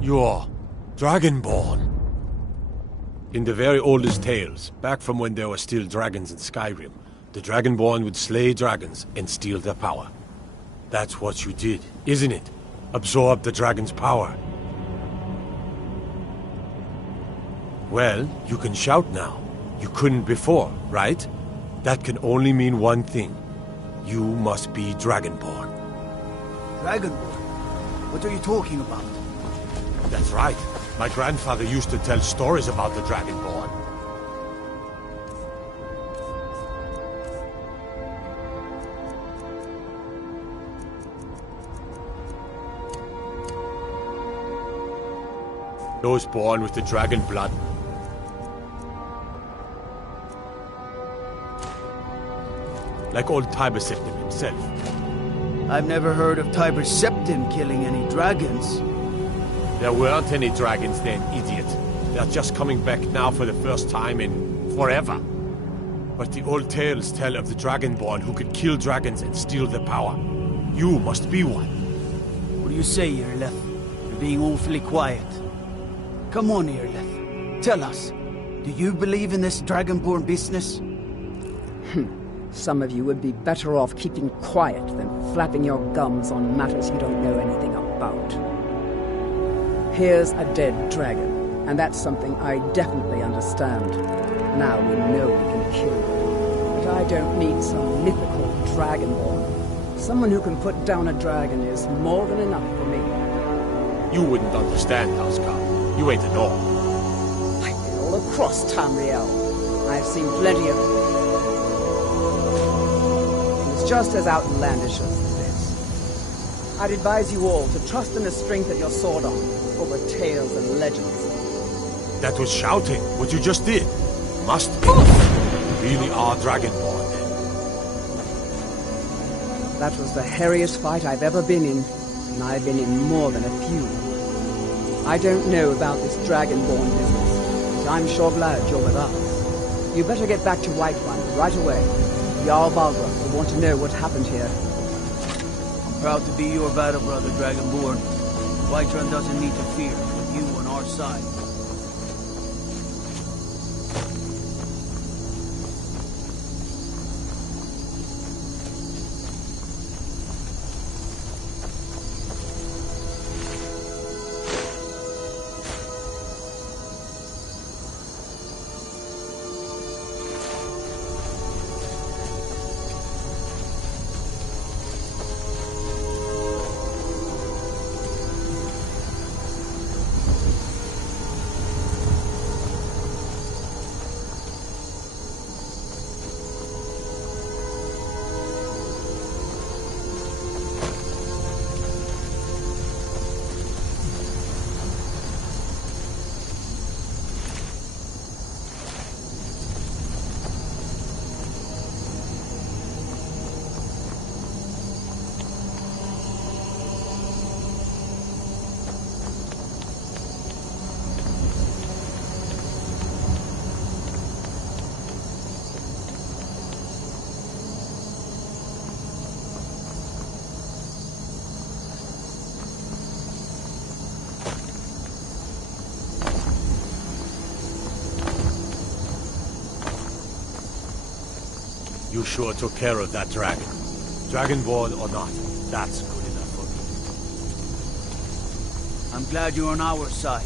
You're Dragonborn. In the very oldest tales, back from when there were still dragons in Skyrim, the Dragonborn would slay dragons and steal their power. That's what you did, isn't it? Absorb the dragon's power. Well, you can shout now. You couldn't before, right? That can only mean one thing. You must be Dragonborn. Dragonborn? What are you talking about? That's right. My grandfather used to tell stories about the Dragonborn. Those born with the dragon blood. Like old Tiber Septim himself. I've never heard of Tiber Septim killing any dragons. There weren't any dragons then, idiot. They're just coming back now for the first time in forever. But the old tales tell of the Dragonborn who could kill dragons and steal their power. You must be one. What do you say, Irleth? You're being awfully quiet. Come on, Irleth. Tell us. Do you believe in this Dragonborn business? Some of you would be better off keeping quiet than flapping your gums on matters you don't know anything about. Here's a dead dragon, and that's something I definitely understand. Now we know we can kill them. But I don't need some mythical Dragonborn. Someone who can put down a dragon is more than enough for me. You wouldn't understand, Housecarl. You ain't a Norm. I've been all across Tamriel. I've seen plenty of things just as outlandish as this. I'd advise you all to trust in the strength of your sword arm over tales and legends. That was shouting, what you just did. Must be. You really are Dragonborn, then. That was the hairiest fight I've ever been in, and I've been in more than a few. I don't know about this Dragonborn business, but I'm sure glad you're with us. You better get back to Whiterun right away. Jarl Balgruuf will want to know what happened here. I'm proud to be your battle brother, Dragonborn. Whiterun doesn't need to fear, with you on our side. You sure took care of that dragon. Dragonborn or not, that's good enough for me. I'm glad you're on our side.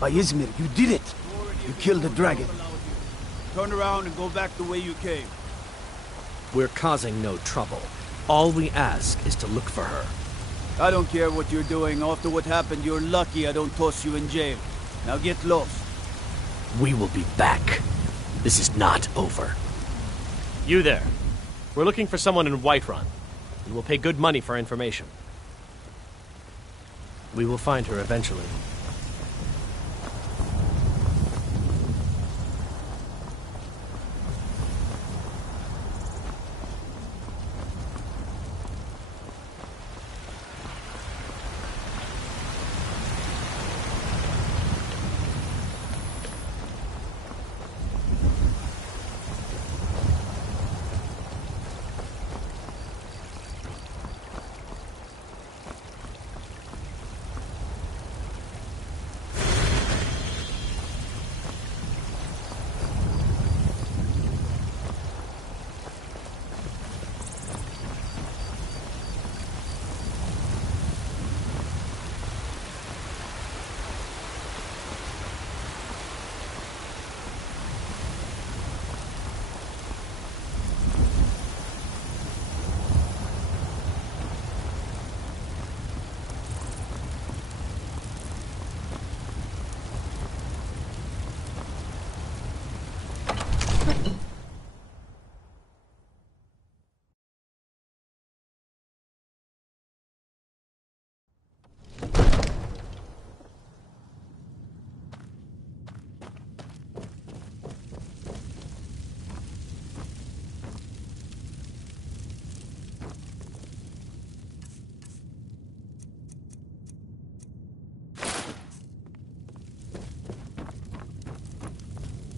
By Izmir, you did it! You killed the dragon. Turn around and go back the way you came. We're causing no trouble. All we ask is to look for her. I don't care what you're doing. After what happened, you're lucky I don't toss you in jail. Now get lost. We will be back. This is not over. You there. We're looking for someone in Whiterun. We will pay good money for information. We will find her eventually.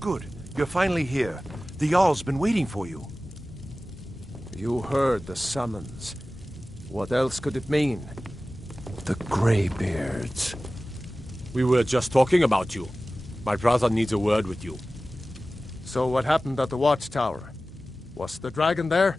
Good. You're finally here. The Jarl's been waiting for you. You heard the summons. What else could it mean? The Greybeards. We were just talking about you. My brother needs a word with you. So what happened at the watchtower? Was the dragon there?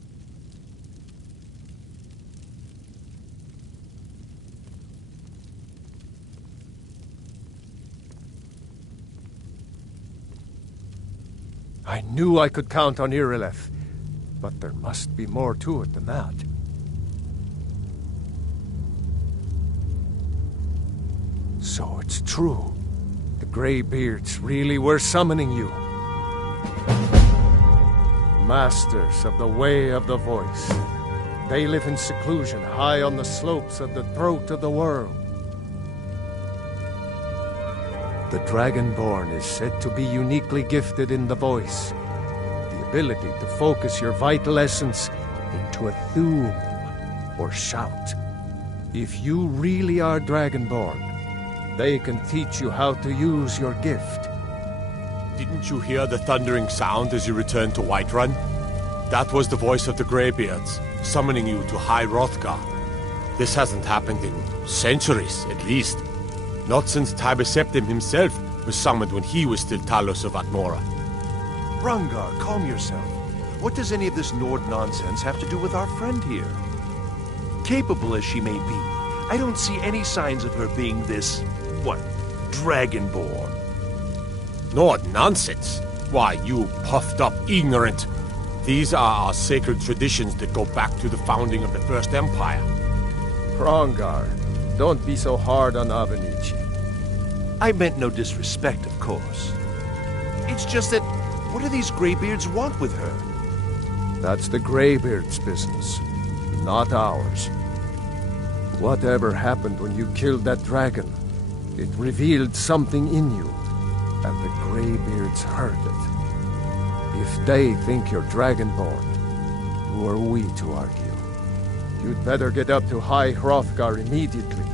I knew I could count on Irileth, but there must be more to it than that. So it's true. The Greybeards really were summoning you. Masters of the Way of the Voice. They live in seclusion high on the slopes of the throat of the world. The Dragonborn is said to be uniquely gifted in the voice, the ability to focus your vital essence into a thum, or shout. If you really are Dragonborn, they can teach you how to use your gift. Didn't you hear the thundering sound as you returned to Whiterun? That was the voice of the Greybeards, summoning you to High Hrothgar. This hasn't happened in centuries, at least. Not since Tiber Septim himself was summoned when he was still Talos of Atmora. Rangar, calm yourself. What does any of this Nord nonsense have to do with our friend here? Capable as she may be, I don't see any signs of her being this, Dragonborn. Nord nonsense? Why, you puffed up ignorant. These are our sacred traditions that go back to the founding of the First Empire. Rangar, don't be so hard on Avenici. I meant no disrespect, of course. It's just that, what do these Greybeards want with her? That's the Greybeards' business, not ours. Whatever happened when you killed that dragon, it revealed something in you, and the Greybeards heard it. If they think you're Dragonborn, who are we to argue? You'd better get up to High Hrothgar immediately.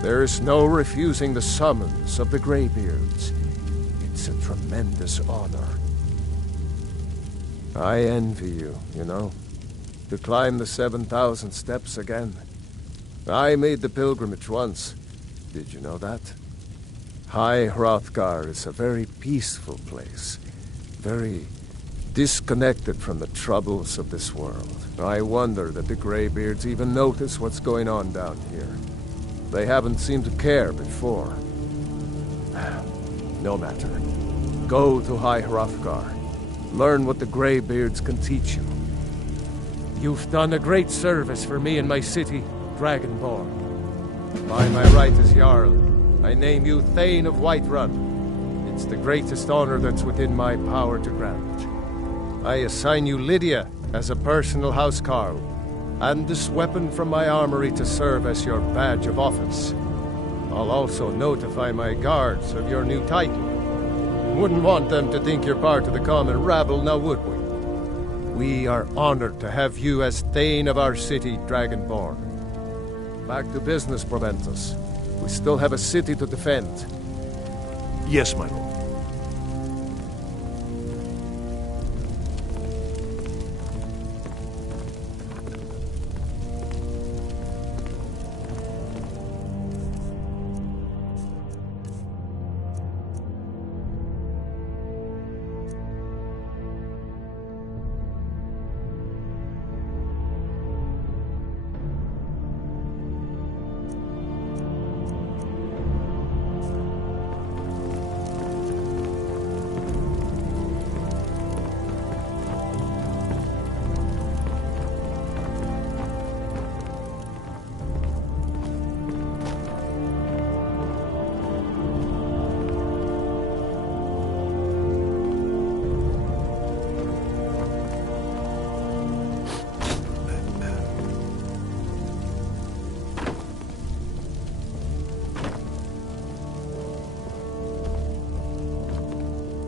There's no refusing the summons of the Greybeards. It's a tremendous honor. I envy you, you know, to climb the 7,000 steps again. I made the pilgrimage once. Did you know that? High Hrothgar is a very peaceful place. Very disconnected from the troubles of this world. I wonder that the Greybeards even notice what's going on down here. They haven't seemed to care before. No matter. Go to High Hrothgar. Learn what the Greybeards can teach you. You've done a great service for me and my city, Dragonborn. By my right as Jarl, I name you Thane of Whiterun. It's the greatest honor that's within my power to grant. I assign you Lydia as a personal housecarl, and this weapon from my armory to serve as your badge of office. I'll also notify my guards of your new title. Wouldn't want them to think you're part of the common rabble, now would we? We are honored to have you as Thane of our city, Dragonborn. Back to business, Proventus. We still have a city to defend. Yes, my lord.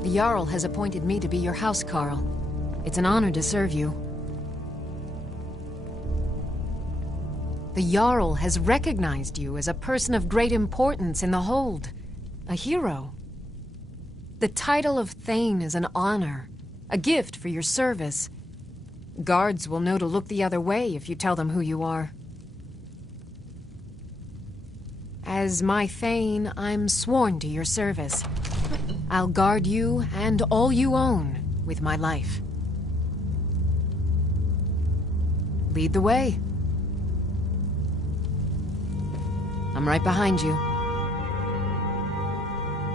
The Jarl has appointed me to be your housecarl. It's an honor to serve you. The Jarl has recognized you as a person of great importance in the Hold. A hero. The title of Thane is an honor, a gift for your service. Guards will know to look the other way if you tell them who you are. As my Thane, I'm sworn to your service. I'll guard you and all you own with my life. Lead the way. I'm right behind you.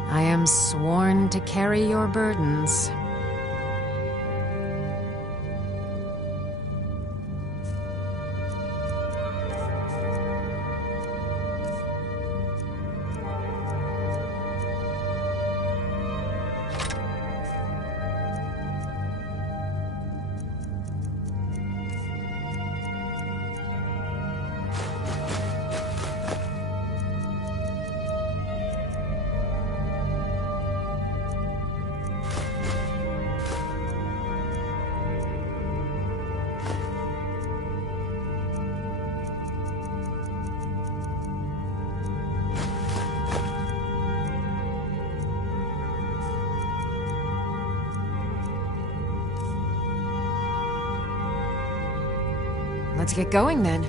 I am sworn to carry your burdens. Let's get going then.